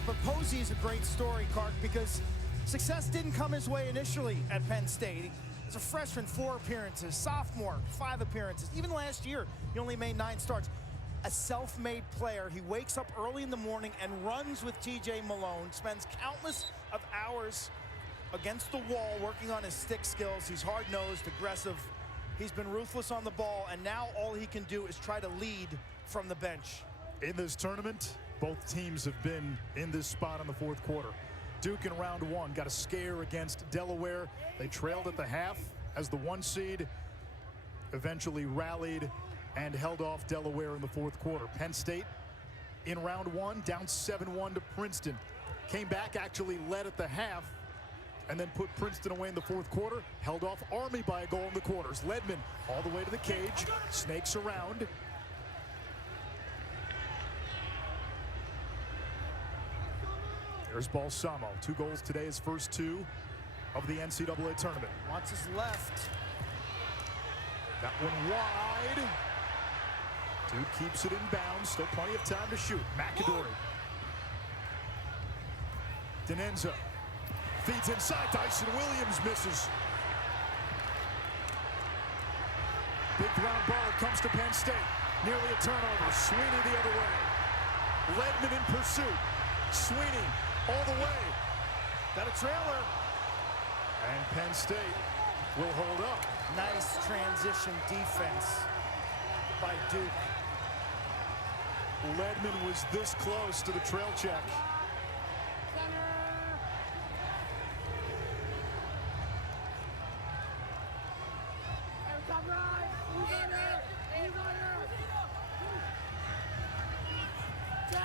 But Posey is a great story, Kark, because success didn't come his way initially at Penn State. As a freshman, 4 appearances. Sophomore, 5 appearances. Even last year, he only made 9 starts. A self-made player. He wakes up early in the morning and runs with TJ Malone. Spends countless of hours against the wall working on his stick skills. He's hard-nosed, aggressive. He's been ruthless on the ball, and now all he can do is try to lead from the bench. In this tournament, both teams have been in this spot in the fourth quarter. Duke in round 1 got a scare against Delaware. They trailed at the half as the 1 seed, eventually rallied and held off Delaware in the fourth quarter. Penn State in round 1 down 7-1 to Princeton. Came back, actually led at the half, and then put Princeton away in the fourth quarter. Held off Army by a goal in the quarters. Ledman all the way to the cage, snakes around. There's Balsamo. 2 goals today, his first 2 of the NCAA tournament. Wants his left. That one wide. Duke keeps it in bounds. Still plenty of time to shoot. McAdory. Denenza feeds inside. Dyson Williams misses. Big ground ball comes to Penn State. Nearly a turnover. Sweeney the other way. Ledman in pursuit. Sweeney all the way. Got a trailer. And Penn State will hold up. Nice transition defense by Duke. Ledman was this close to the trail check.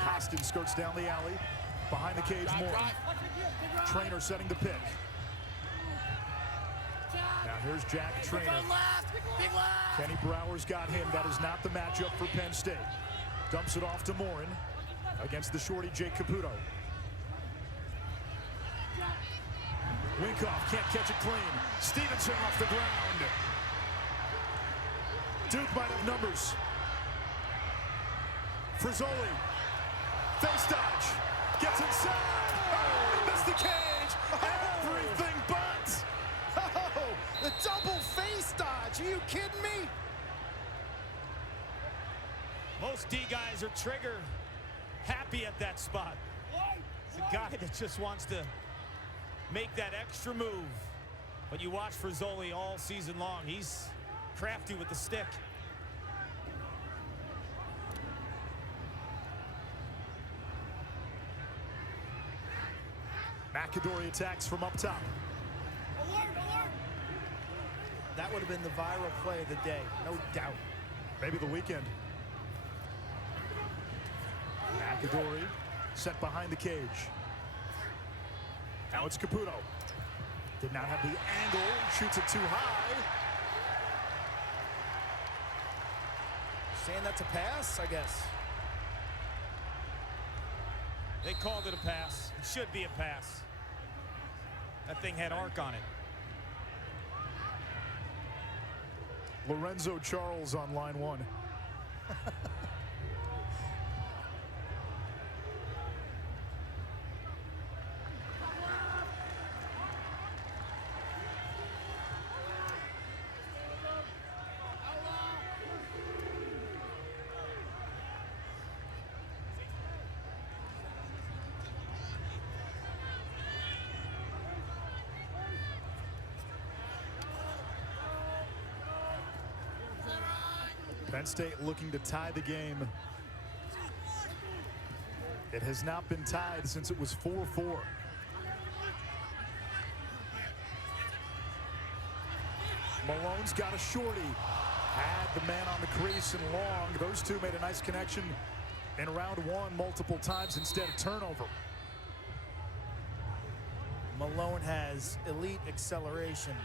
Costin skirts down the alley. Behind the cage, Moore. Trainer setting the pick. Now here's Jack Trainer. Kenny Brower's got him. That is not the matchup for Penn State. Dumps it off to Morin against the shorty Jake Caputo. Winkoff can't catch it clean. Stevenson off the ground. Duke might have numbers. Frizzoli. Face dodge. Gets inside. Oh, he missed the cage. Everything but. Oh, the double face dodge. Are you kidding me? Most D guys are trigger happy at that spot. It's a guy that just wants to make that extra move. But you watch Frizzoli all season long. He's crafty with the stick. McAdory attacks from up top. That would have been the viral play of the day, no doubt. Maybe the weekend. McAdory set behind the cage. Now it's Caputo. Did not have the angle, shoots it too high. Saying that's a pass, I guess. They called it a pass. It should be a pass. That thing had arc on it. Lorenzo Charles on line one. Penn State looking to tie the game. It has not been tied since it was 4-4. Malone's got a shorty. Had the man on the crease and long. Those two made a nice connection in round one multiple times instead of turnover. Malone has elite acceleration.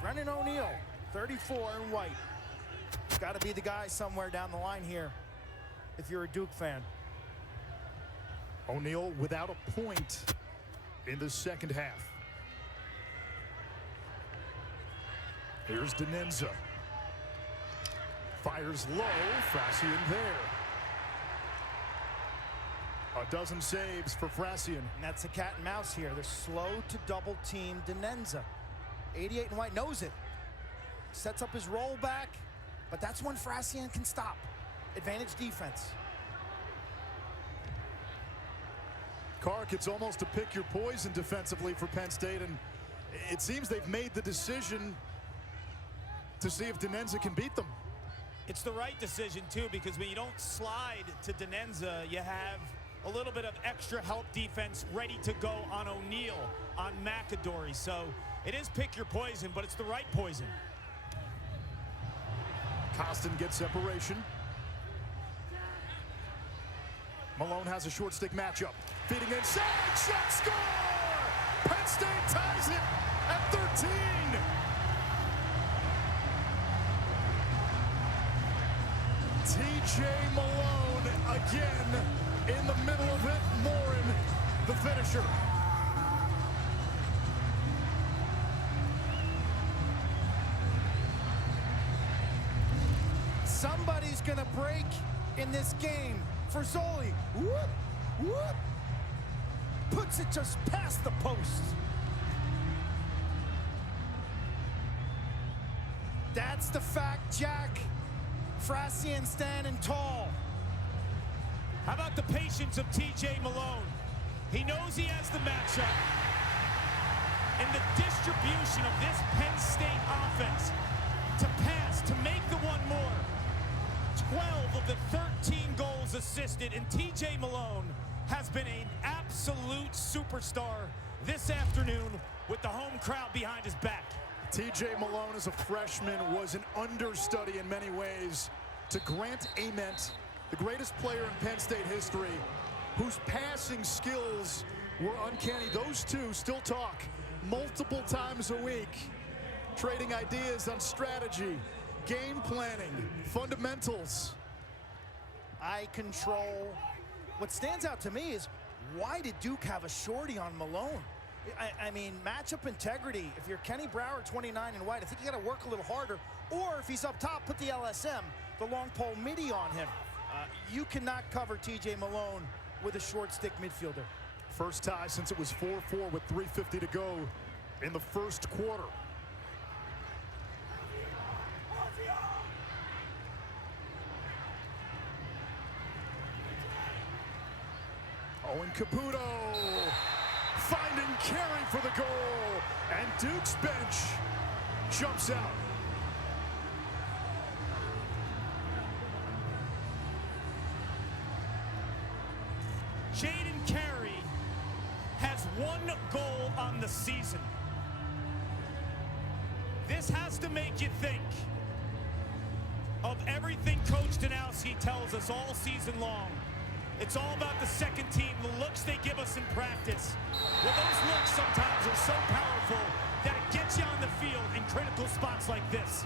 Brennan O'Neal, 34 in white. Got to be the guy somewhere down the line here if you're a Duke fan. O'Neal without a point in the second half. Here's Denenza. Fires low, Frassian there. A dozen saves for Frassian. And that's a cat and mouse here. They're slow to double team Denenza. 88 in white knows it. Sets up his rollback, but that's when Frassian can stop. Advantage defense. Kark, it's almost a pick your poison defensively for Penn State, and it seems they've made the decision to see if Denenza can beat them. It's the right decision, too, because when you don't slide to Denenza, you have a little bit of extra help defense ready to go on O'Neal, on McAdory. So it is pick your poison, but it's the right poison. Costin gets separation. Malone has a short stick matchup. Feeding inside, shot, score! Penn State ties it at 13. TJ Malone again in the middle of it. Morin, the finisher. Somebody's gonna break in this game. Frisoli, whoop, whoop, puts it just past the post. That's the fact, Jack. Frassian standing tall. How about the patience of TJ Malone? He knows he has the matchup. And the distribution of this Penn State offense to pass, to make the one more. 12 of the 13 goals assisted, and TJ Malone has been an absolute superstar this afternoon with the home crowd behind his back. TJ Malone as a freshman was an understudy in many ways to Grant Ament, the greatest player in Penn State history, whose passing skills were uncanny. Those two still talk multiple times a week, trading ideas on strategy, game planning, fundamentals. Eye control. What stands out to me is, why did Duke have a shorty on Malone? I mean, matchup integrity. If you're Kenny Brower, 29 and white, I think you got to work a little harder. Or if he's up top, put the LSM, the long pole midi on him. You cannot cover TJ Malone with a short stick midfielder. First tie since it was 4-4 with 3:50 to go in the first quarter. Owen Caputo finding Carey for the goal, and Duke's bench jumps out. Jaden Carey has 1 goal on the season. This has to make you think of everything Coach Danowski tells us all season long. It's all about the second team, the looks they give us in practice. Well, those looks sometimes are so powerful that it gets you on the field in critical spots like this.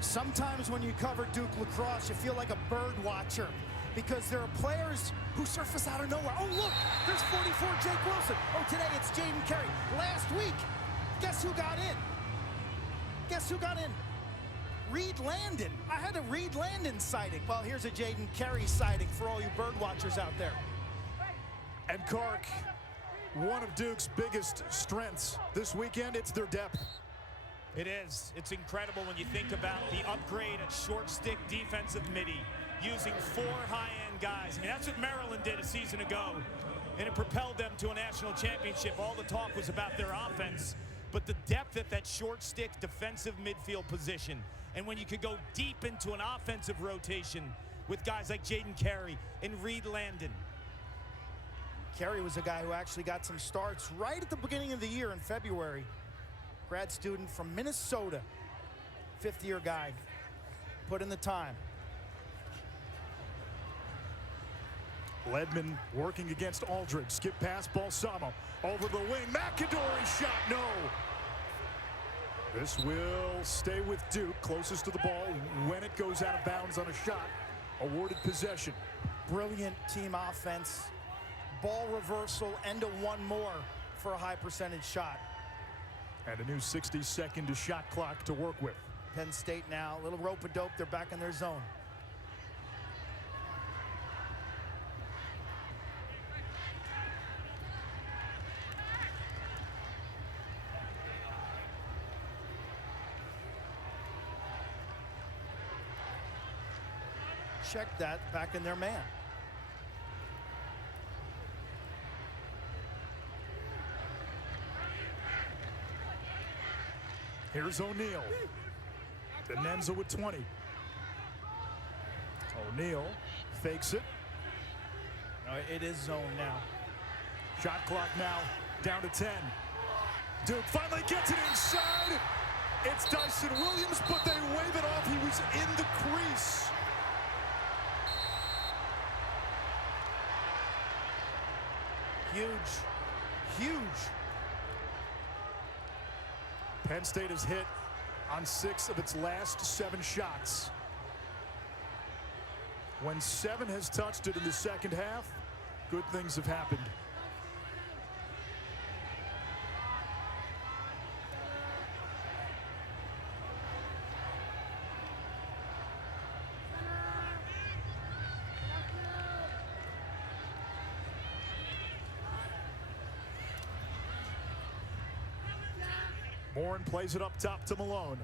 Sometimes when you cover Duke lacrosse, you feel like a bird watcher, because there are players who surface out of nowhere. Oh, look, there's 44 Jake Wilson. Oh, today it's Jaden Carey. Last week, guess who got in? Guess who got in? Reed Landon. I had a Reed Landon sighting. Well, here's a Jaden Carey sighting for all you bird watchers out there. And Kark, one of Duke's biggest strengths this weekend, it's their depth. It is. It's incredible when you think about the upgrade at short stick defensive midi, using 4 high-end guys. I mean, that's what Maryland did a season ago, and it propelled them to a national championship. All the talk was about their offense, but the depth at that short stick defensive midfield position, and when you could go deep into an offensive rotation with guys like Jaden Carey and Reed Landon. Carey was a guy who actually got some starts right at the beginning of the year in February. Grad student from Minnesota, 5th-year guy, put in the time. Ledman working against Aldridge. Skip pass, Balsamo over the wing. McAdory shot, no. This will stay with Duke, closest to the ball when it goes out of bounds on a shot. Awarded possession. Brilliant team offense. Ball reversal, and a 1 more for a high percentage shot. And a new 60-second shot clock to work with. Penn State now, a little rope-a-dope, they're back in their zone. Check that, back in their man. Here's O'Neal. Denenza with 20. O'Neal fakes it. It is zone now. Shot clock now down to 10. Duke finally gets it inside. It's Dyson Williams, but they wave it off. He was in the crease. Huge, huge. Penn State has hit on 6 of its last 7 shots. When 7 has touched it in the second half, good things have happened. Morin plays it up top to Malone.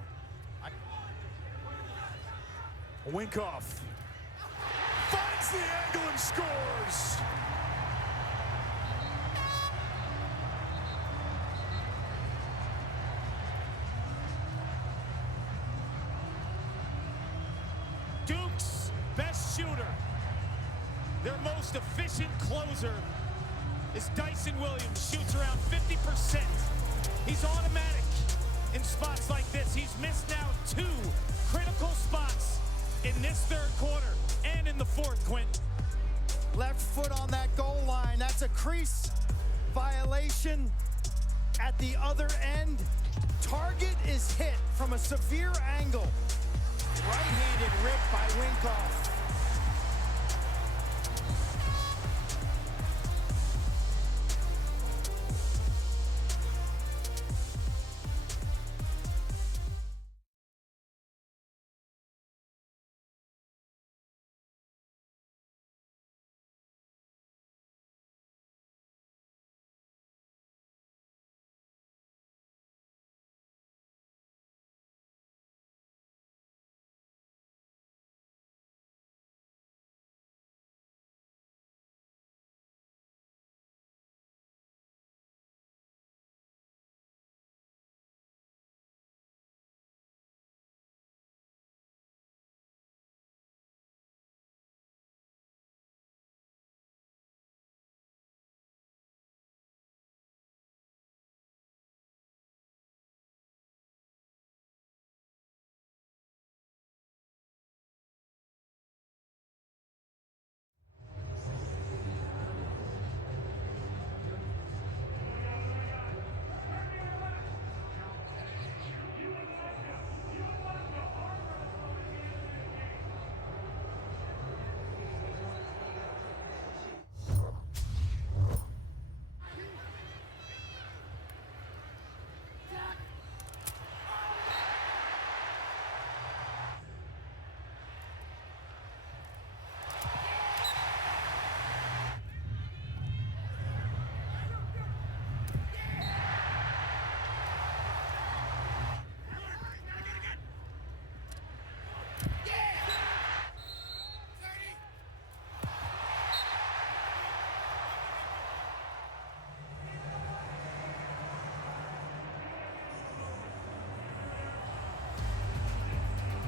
Winkoff finds the angle and scores. Duke's best shooter, their most efficient closer, is Dyson Williams. Shoots around 50%. He's automatic in spots like this. He's missed now 2 critical spots in this third quarter and in the fourth, Quint. Left foot on that goal line. That's a crease violation at the other end. Target is hit from a severe angle. Right-handed rip by Winkoff.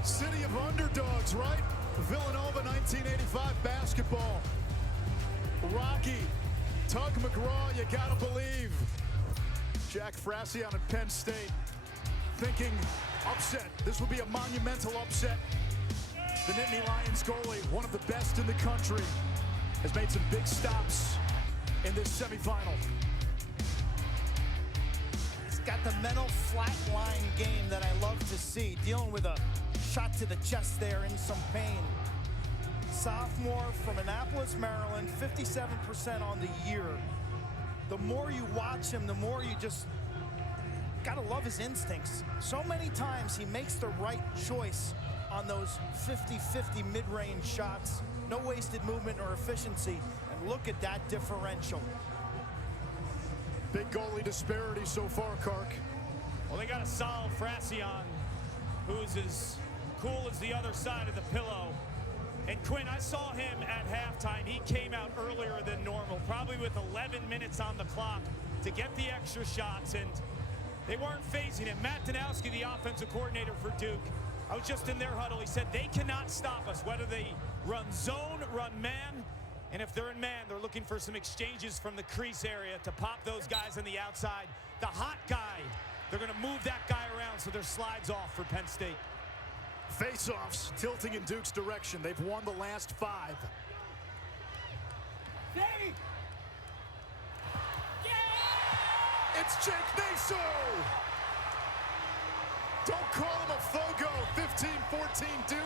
City of underdogs, right? Villanova 1985 basketball. Rocky, Tug McGraw, you gotta believe. Jack Frassion at Penn State thinking upset. This would be a monumental upset. The Nittany Lions goalie, one of the best in the country, has made some big stops in this semifinal. He's got the mental flat-line game that I love to see, dealing with a shot to the chest there in some pain. Sophomore from Annapolis, Maryland, 57% on the year. The more you watch him, the more you just gotta love his instincts. So many times he makes the right choice on those 50-50 mid-range shots. No wasted movement or efficiency. And look at that differential. Big goalie disparity so far, Kark. Well, they got a solid Frassion, who's as cool as the other side of the pillow. And Quinn, I saw him at halftime. He came out earlier than normal, probably with 11 minutes on the clock to get the extra shots, and they weren't phasing him. Matt Danowski, the offensive coordinator for Duke, I was just in their huddle. He said they cannot stop us, whether they run zone, run man, and if they're in man, they're looking for some exchanges from the crease area to pop those guys on the outside. The hot guy, they're going to move that guy around so their slides off for Penn State. Face-offs tilting in Duke's direction. They've won the last 5. Hey! It's Jake Naso! Don't call him a Fogo. 15-14 Duke.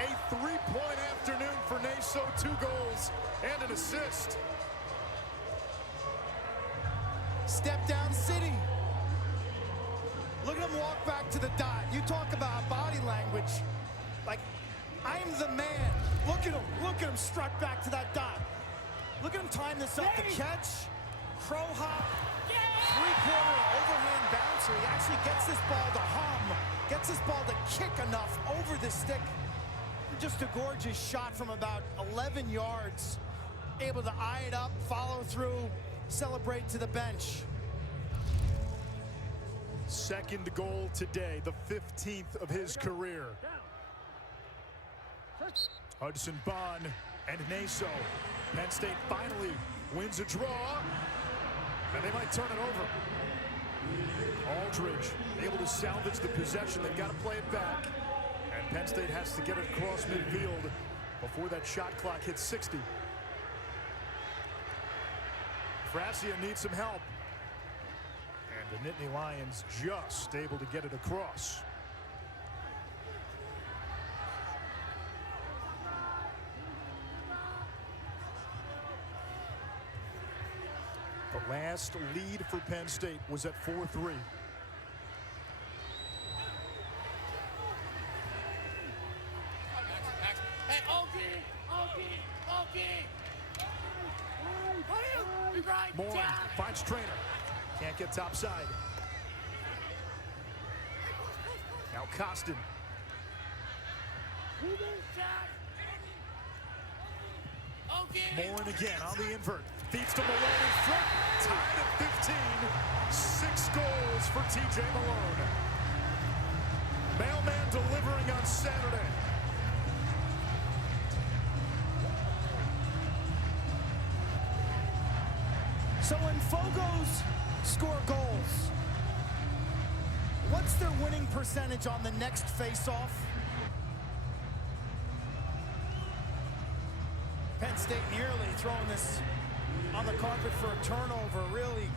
A 3-point afternoon for Naso. 2 goals and an assist. Step down City. Look at him walk back to the dot. You talk about body language. Like, I'm the man. Look at him strut back to that dot. Look at him time this up. The catch, crow hop, 3-quarter overhand bounce missteps here. He actually gets this ball to hum, gets this ball to kick enough over the stick. Just a gorgeous shot from about 11 yards. Able to eye it up, follow through, celebrate to the bench. Second goal today, the 15th of his career. Hudson Bond and Naso. Penn State finally wins a draw, and they might turn it over. Aldridge able to salvage the possession. They've got to play it back, and Penn State has to get it across midfield before that shot clock hits 60. Francia needs some help, and the Nittany Lions just able to get it across. The last lead for Penn State was at 4-3. Moore finds Trainer. Can't get topside. Now Costin. Moore again on the invert. Feeds to Malone in front. Tied at 15. 6 goals for TJ Malone. Mailman delivering on Saturday. So when Fogos score goals, what's their winning percentage on the next face-off? Penn State nearly throwing this on the carpet for a turnover. Really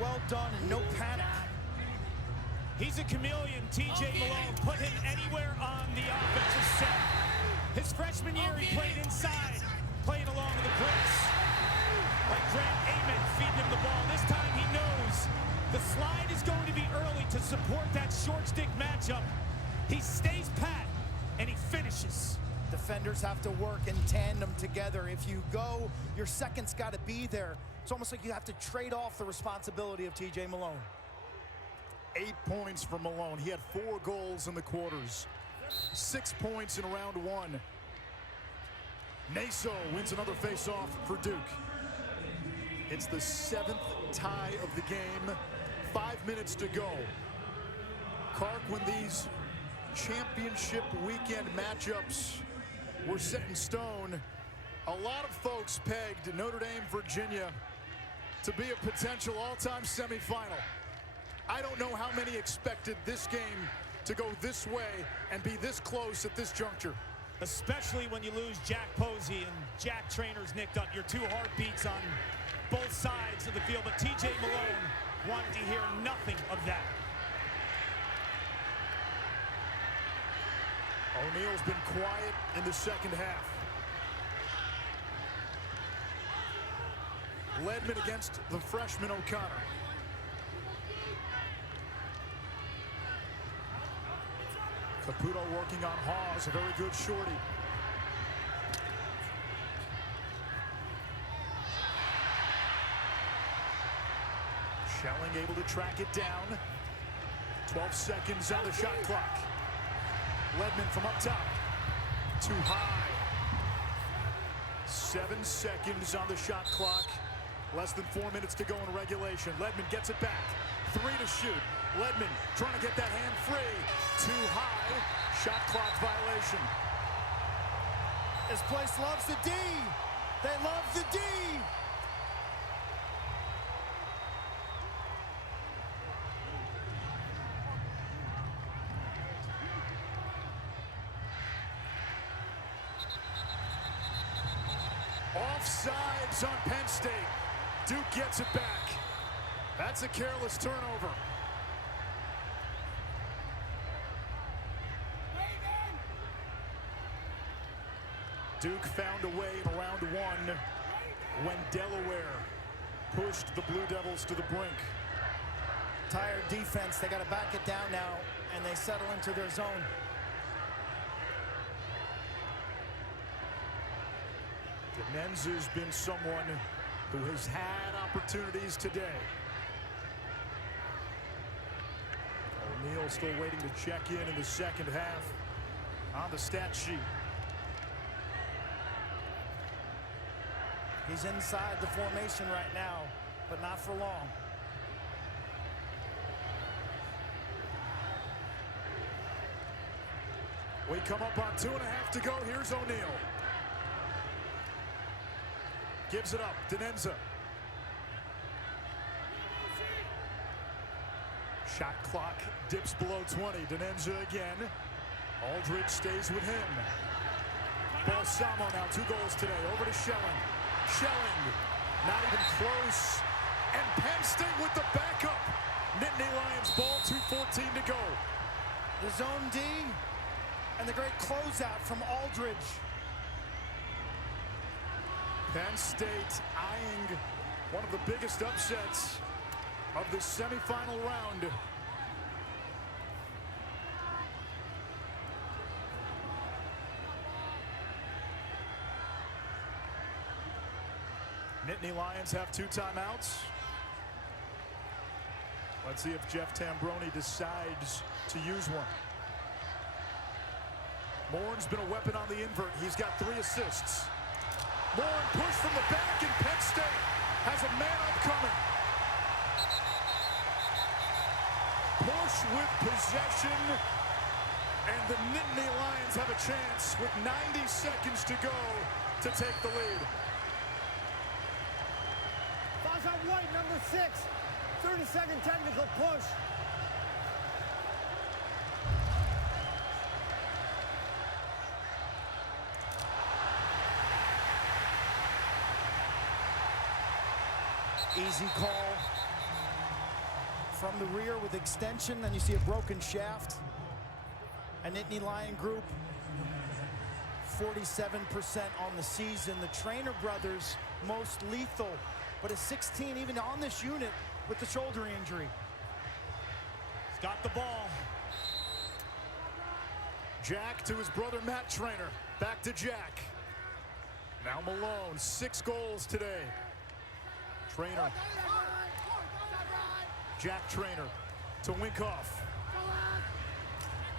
well done and no panic. He's a chameleon, TJ Malone. Put him anywhere on the offensive set. His freshman year, he played inside, playing along with the bricks. Like Grant Amen feeding him the ball. This time he knows the slide is going to be early to support that short stick matchup. He stays pat, and he finishes. Defenders have to work in tandem together. If you go, your second's got to be there. It's almost like you have to trade off the responsibility of TJ Malone. 8 points for Malone. He had 4 goals in the quarters. 6 points in round 1. Naso wins another face-off for Duke. It's the 7th tie of the game. 5 minutes to go. Clark, when these championship weekend matchups were set in stone, a lot of folks pegged Notre Dame, Virginia to be a potential all-time semifinal. I don't know how many expected this game to go this way and be this close at this juncture. Especially when you lose Jack Posey and Jack Trainer's nicked up. Your 2 heartbeats on both sides of the field, but TJ Malone wanted to hear nothing of that. O'Neal's been quiet in the second half. Ledman against the freshman O'Connor. Caputo working on Hawes, a very good shorty. Schelling able to track it down. 12 seconds on the shot clock. Ledman from up top. Too high. 7 seconds on the shot clock. Less than 4 minutes to go in regulation. Ledman gets it back. 3 to shoot. Ledman trying to get that hand free. Too high. Shot clock violation. This place loves the D. They love the D. Offsides on Penn State. Duke gets it back. That's a careless turnover. Duke found a way in round 1 when Delaware pushed the Blue Devils to the brink. Tired defense. They got to back it down now, and they settle into their zone. Denenza's been someone who has had opportunities today. O'Neal still waiting to check in the second half on the stat sheet. He's inside the formation right now, but not for long. We come up on 2.5 to go. Here's O'Neal. Gives it up. Denenza. Shot clock dips below 20. Denenza again. Aldridge stays with him. Balsamo now 2 goals today. Over to Schelling. Schelling. Not even close. And Penn State with the backup. Nittany Lions ball. 2:14 to go. The zone D. And the great closeout from Aldridge. Penn State eyeing one of the biggest upsets of the semifinal round. Nittany Lions have 2 timeouts. Let's see if Jeff Tambroni decides to use one. Morin's been a weapon on the invert. He's got 3 assists. Morin pushed from the back, and Penn State has a man up coming. Push with possession, and the Nittany Lions have a chance with 90 seconds to go to take the lead. Fouls on White, number 6. 30-second technical push. Easy call from the rear with extension. Then you see a broken shaft. A Nittany Lion group, 47% on the season. The Trainer brothers, most lethal, but a 16 even on this unit with the shoulder injury. He's got the ball. Jack to his brother Matt Trainer. Back to Jack. Now Malone, 6 goals today. Trainer. Jack Trainer to Winkoff.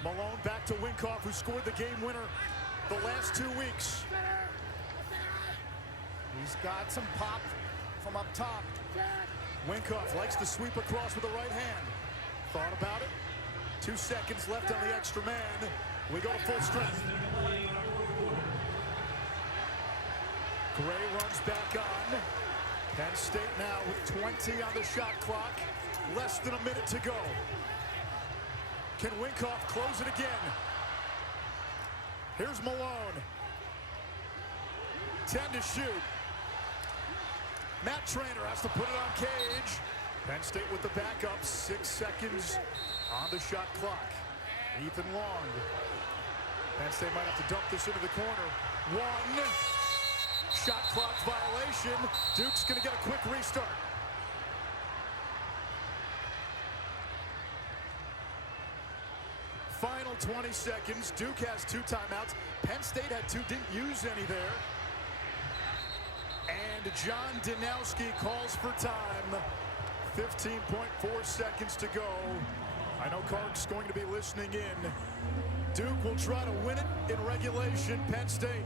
Malone back to Winkoff, who scored the game winner the last 2 weeks. He's got some pop from up top. Winkoff likes to sweep across with the right hand. Thought about it. 2 seconds left on the extra man. We go to full strength. Gray runs back on. Penn State now with 20 on the shot clock. Less than a minute to go. Can Winkoff close it again? Here's Malone. 10 to shoot. Matt Trainer has to put it on Cage. Penn State with the backup. 6 seconds on the shot clock. Ethan Long. Penn State might have to dump this into the corner. 1. Shot clock violation. Duke's going to get a quick restart. Final 20 seconds. Duke has 2 timeouts. Penn State had 2, didn't use any there. And John Danowski calls for time. 15.4 seconds to go. I know Clark's going to be listening in. Duke will try to win it in regulation. Penn State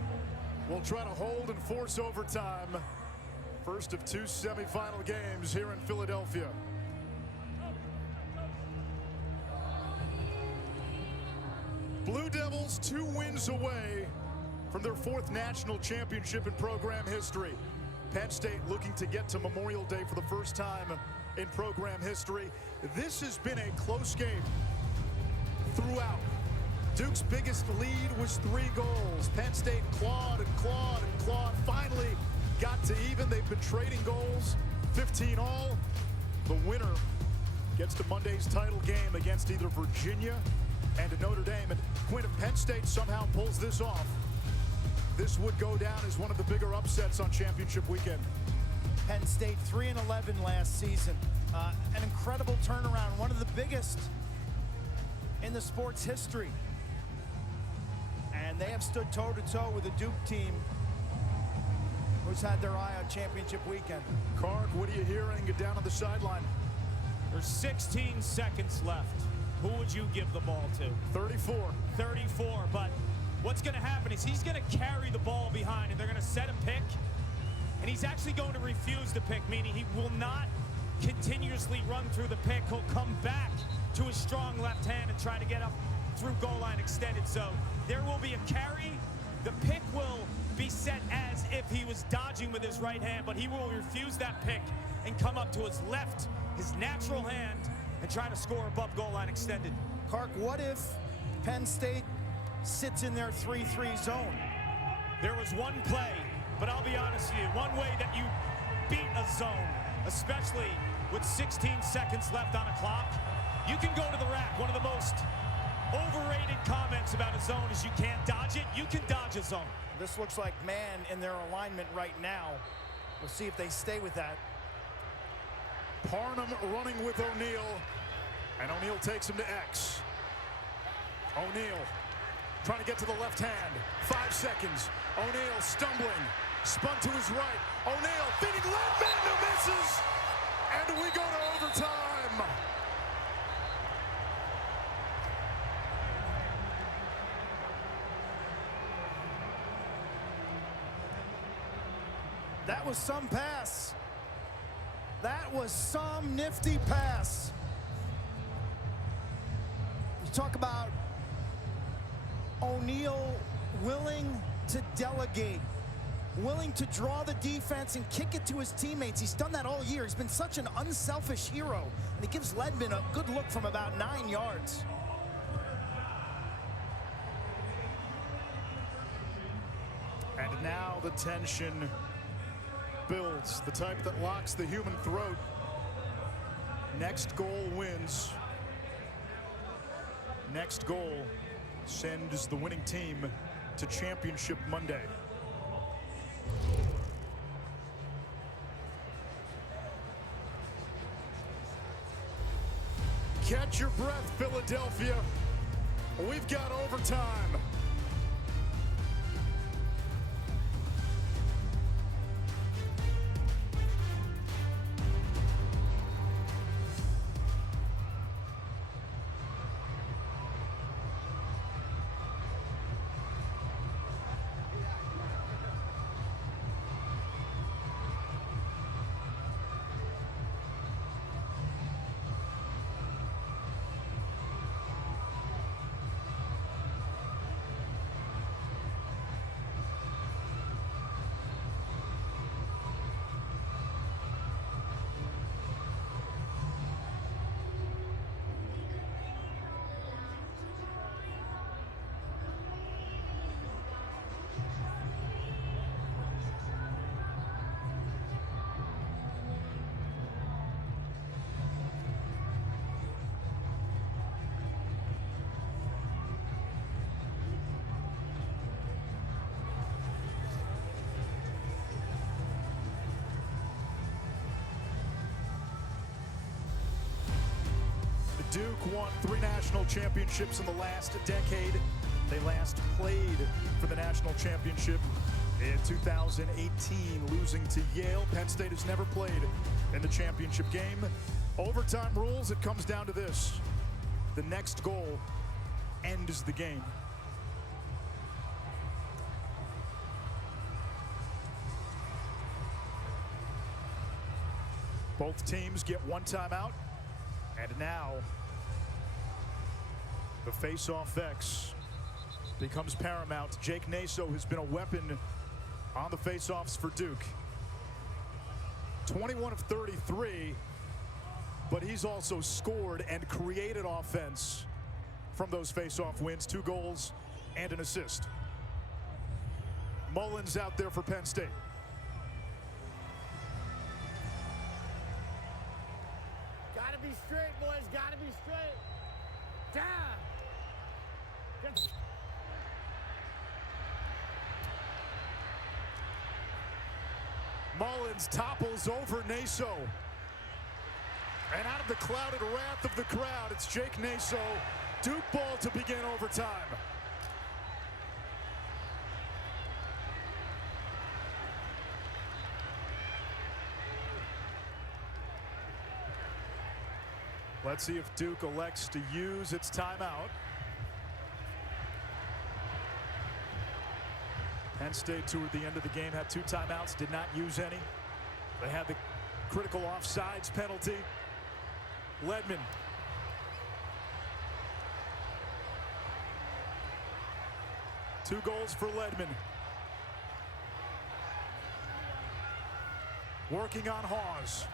will try to hold and force overtime. First of 2 semifinal games here in Philadelphia. Blue Devils 2 wins away from their 4th national championship in program history. Penn State looking to get to Memorial Day for the first time in program history. This has been a close game throughout. Duke's biggest lead was 3 goals. Penn State clawed and clawed and clawed. Finally got to even. They've been trading goals, 15 all. The winner gets to Monday's title game against either Virginia and Notre Dame. And Quinn, if Penn State somehow pulls this off, this would go down as one of the bigger upsets on championship weekend. Penn State 3-11 last season. An incredible turnaround, one of the biggest in the sport's history. And they have stood toe-to-toe with a Duke team who's had their eye on championship weekend. Karg, what are you hearing down on the sideline? There's 16 seconds left. who would you give the ball to? 34. 34, but what's going to happen is he's going to carry the ball behind, and they're going to set a pick, and he's actually going to refuse the pick, meaning he will not continuously run through the pick. He'll come back to his strong left hand and try to get up through goal line extended. So there will be a carry. The pick will be set as if he was dodging with his right hand, but he will refuse that pick and come up to his left, his natural hand, and try to score above goal line extended. Clark, what if Penn State sits in their 3-3 zone? There was one play, but I'll be honest with you, one way that you beat a zone, especially with 16 seconds left on a clock, you can go to the rack. One of the most overrated comments about a zone is you can't dodge it. You can dodge a zone. This looks like man in their alignment right now. We'll see if they stay with that. Parnham running with O'Neal, and O'Neal takes him to X. O'Neal trying to get to the left hand. 5 seconds. O'Neal stumbling, spun to his right. O'Neal feeding Ledman, who misses, and we go to overtime. That was some pass. That was some nifty pass. You talk about O'Neal willing to delegate, willing to draw the defense and kick it to his teammates. He's done that all year. He's been such an unselfish hero, and he gives Ledman a good look from about 9 yards. And now the tension builds, the type that locks the human throat. Next goal wins. Next goal sends the winning team to Championship Monday. Catch your breath, Philadelphia. We've got overtime. Duke won 3 national championships in the last decade. They last played for the national championship in 2018, losing to Yale. Penn State has never played in the championship game. Overtime rules, it comes down to this. The next goal ends the game. Both teams get 1 timeout. And now, the face-off X becomes paramount. Jake Naso has been a weapon on the face-offs for Duke. 21 of 33, but he's also scored and created offense from those face-off wins. 2 goals and an assist. Mullins out there for Penn State. Gotta be straight, boys. Gotta be straight. Down. Mullins topples over Naso. And out of the clouded wrath of the crowd, it's Jake Naso. Duke ball to begin overtime. Let's see if Duke elects to use its timeout. Penn State, toward the end of the game, had 2 timeouts, did not use any. They had the critical offsides penalty. Ledman. Two goals for Ledman. Working on Hawes.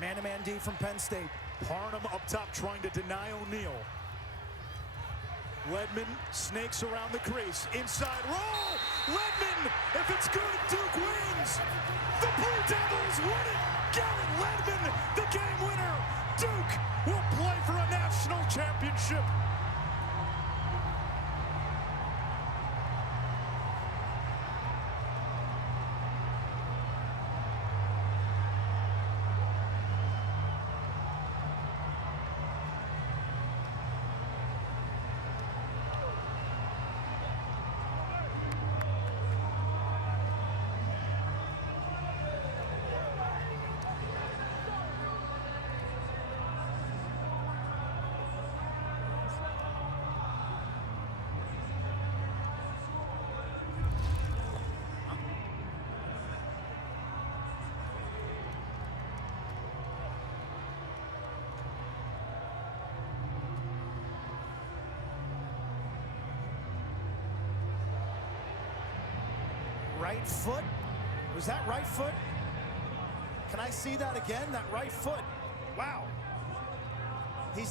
Man-to-man D from Penn State. Parnham up top trying to deny O'Neal. Ledman snakes around the crease. Inside roll! Ledman! If it's good, Duke wins! The Blue Devils win it! Garrett Ledman, the game winner! Duke will play for a national championship! Right foot? Was that right foot? Can I see that again? That right foot. Wow. He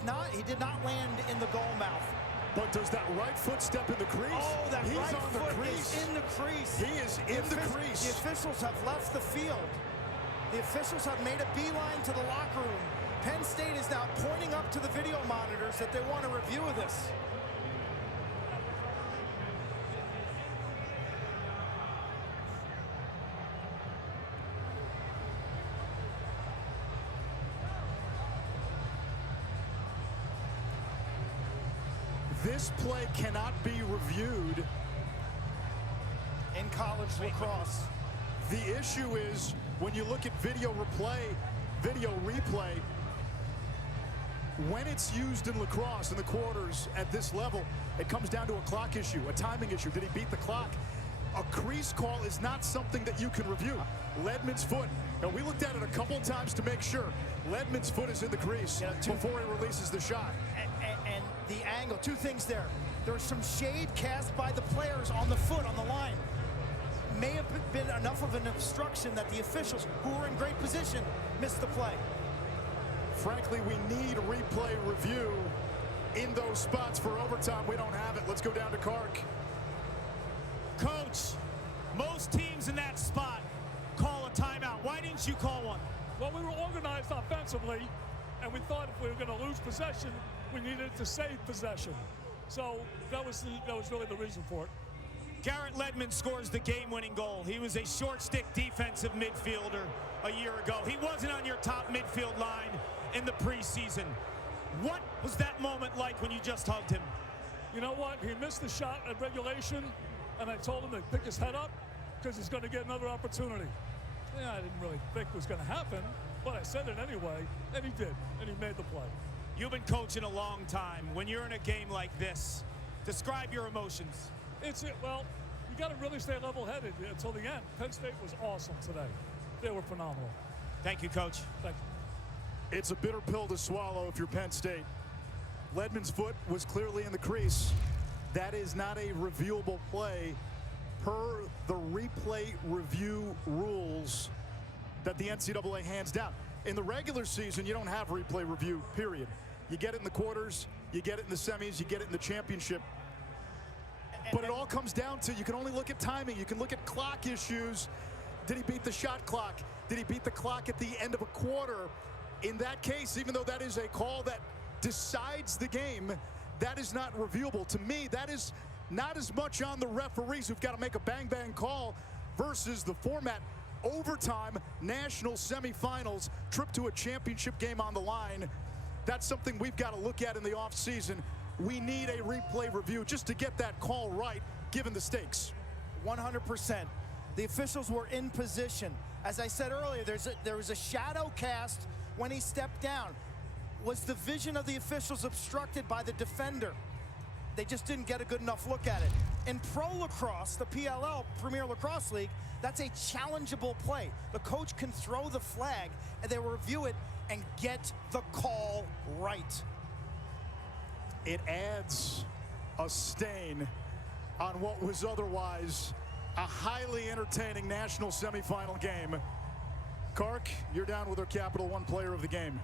did not land in the goal mouth. But does that right foot step in the crease? Oh, that He's right on the foot crease. is in the crease. He is in the crease. The officials have left the field. The officials have made a beeline to the locker room. Penn State is now pointing up to the video monitors that they want a review of this. This play cannot be reviewed in college lacrosse. The issue is when you look at video replay, when it's used in lacrosse in the quarters at this level, it comes down to a clock issue, a timing issue. Did he beat the clock? A crease call is not something that you can review. Ledman's foot, and we looked at it a couple times to make sure. Ledman's foot is in the crease before he releases the shot. And the angle, 2 things there. There's some shade cast by the players on the foot, on the line. May have been enough of an obstruction that the officials, who were in great position, missed the play. Frankly, we need replay review in those spots for overtime. We don't have it. Let's go down to Kark. Coach, most teams in that spot call a timeout. Why didn't you call one? Well, we were organized offensively, and we thought if we were going to lose possession, we needed to save possession. So that was really the reason for it. Garrett Ledman scores the game-winning goal. He was a short-stick defensive midfielder a year ago. He wasn't on your top midfield line in the preseason. What was that moment like when you just hugged him? You know what? He missed the shot at regulation, and I told him to pick his head up because he's going to get another opportunity. Yeah, I didn't really think it was going to happen, but I said it anyway, and he did, and he made the play. You've been coaching a long time. When you're in a game like this, describe your emotions. Well, you got to really stay level-headed until the end. Penn State was awesome today. They were phenomenal. Thank you, Coach. Thank you. It's a bitter pill to swallow if you're Penn State. Ledman's foot was clearly in the crease. That is not a reviewable play per the replay review rules that the NCAA hands down. In the regular season, you don't have replay review, period. You get it in the quarters, you get it in the semis, you get it in the championship. But it all comes down to, you can only look at timing. You can look at clock issues. Did he beat the shot clock? Did he beat the clock at the end of a quarter? In that case, even though that is a call that decides the game, that is not reviewable. To me, that is not as much on the referees who've got to make a bang-bang call versus the format. Overtime, national semifinals, trip to a championship game on the line. That's something we've got to look at in the offseason. We need a replay review just to get that call right, given the stakes. 100%. The officials were in position. As I said earlier, there was a shadow cast when he stepped down? Was the vision of the officials obstructed by the defender? They just didn't get a good enough look at it. In pro lacrosse, the PLL, Premier Lacrosse League, that's a challengeable play. The coach can throw the flag and they will review it and get the call right. It adds a stain on what was otherwise a highly entertaining national semifinal game. Kark, you're down with our Capital One player of the game.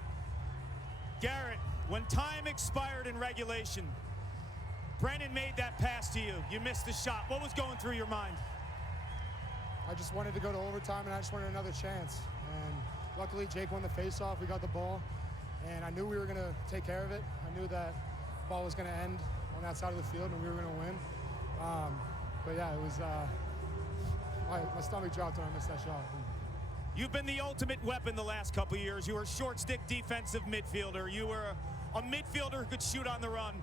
Garrett, when time expired in regulation, Brennan made that pass to you. You missed the shot. What was going through your mind? I just wanted to go to overtime, and I just wanted another chance. And luckily, Jake won the face-off. We got the ball, and I knew we were going to take care of it. I knew that the ball was going to end on that side of the field, and we were going to win. But yeah, it was my stomach dropped when I missed that shot. You've been the ultimate weapon the last couple of years. You were a short stick defensive midfielder. You were a midfielder who could shoot on the run.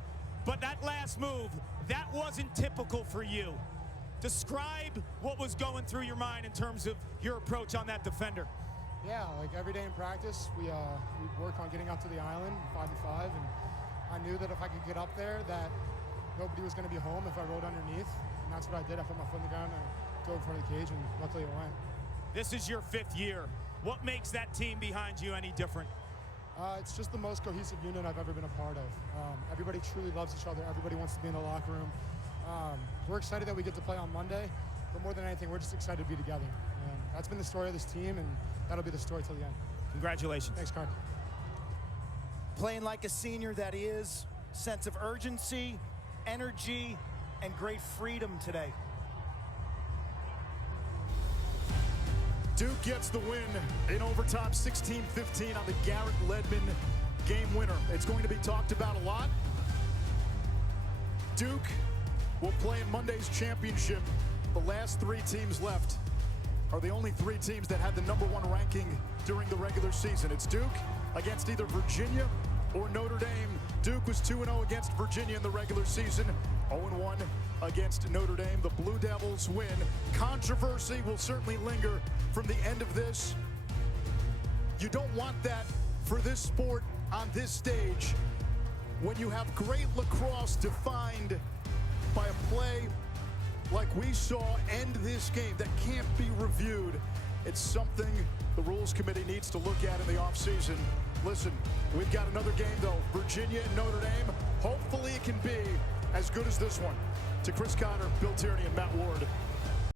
But that last move, that wasn't typical for you. Describe what was going through your mind in terms of your approach on that defender. Yeah, like every day in practice, we work on getting up to the island 5-5, and I knew that if I could get up there, that nobody was going to be home if I rode underneath, and that's what I did. I put my foot in the ground and I dove in front of the cage, and luckily it went. This is your 5th year. What makes that team behind you any different? It's just the most cohesive unit I've ever been a part of. Everybody truly loves each other. Everybody wants to be in the locker room. We're excited that we get to play on Monday, but more than anything, we're just excited to be together. And that's been the story of this team, and that'll be the story till the end. Congratulations. Thanks, Kark. Playing like a senior that he is, sense of urgency, energy, and great freedom today. Duke gets the win in overtime, 16-15 on the Garrett Ledman game winner. It's going to be talked about a lot. Duke will play in Monday's championship. The last 3 teams left are the only 3 teams that had the #1 ranking during the regular season. It's Duke against either Virginia or Notre Dame. Duke was 2-0 against Virginia in the regular season, 0-1 against Notre Dame. The Blue Devils win. Controversy will certainly linger from the end of this. You don't want that for this sport on this stage when you have great lacrosse defined by a play like we saw end this game that can't be reviewed. It's something the Rules Committee needs to look at in the offseason. Listen, we've got another game, though. Virginia and Notre Dame. Hopefully it can be as good as this one. To Chris Connor, Bill Tierney, and Matt Ward.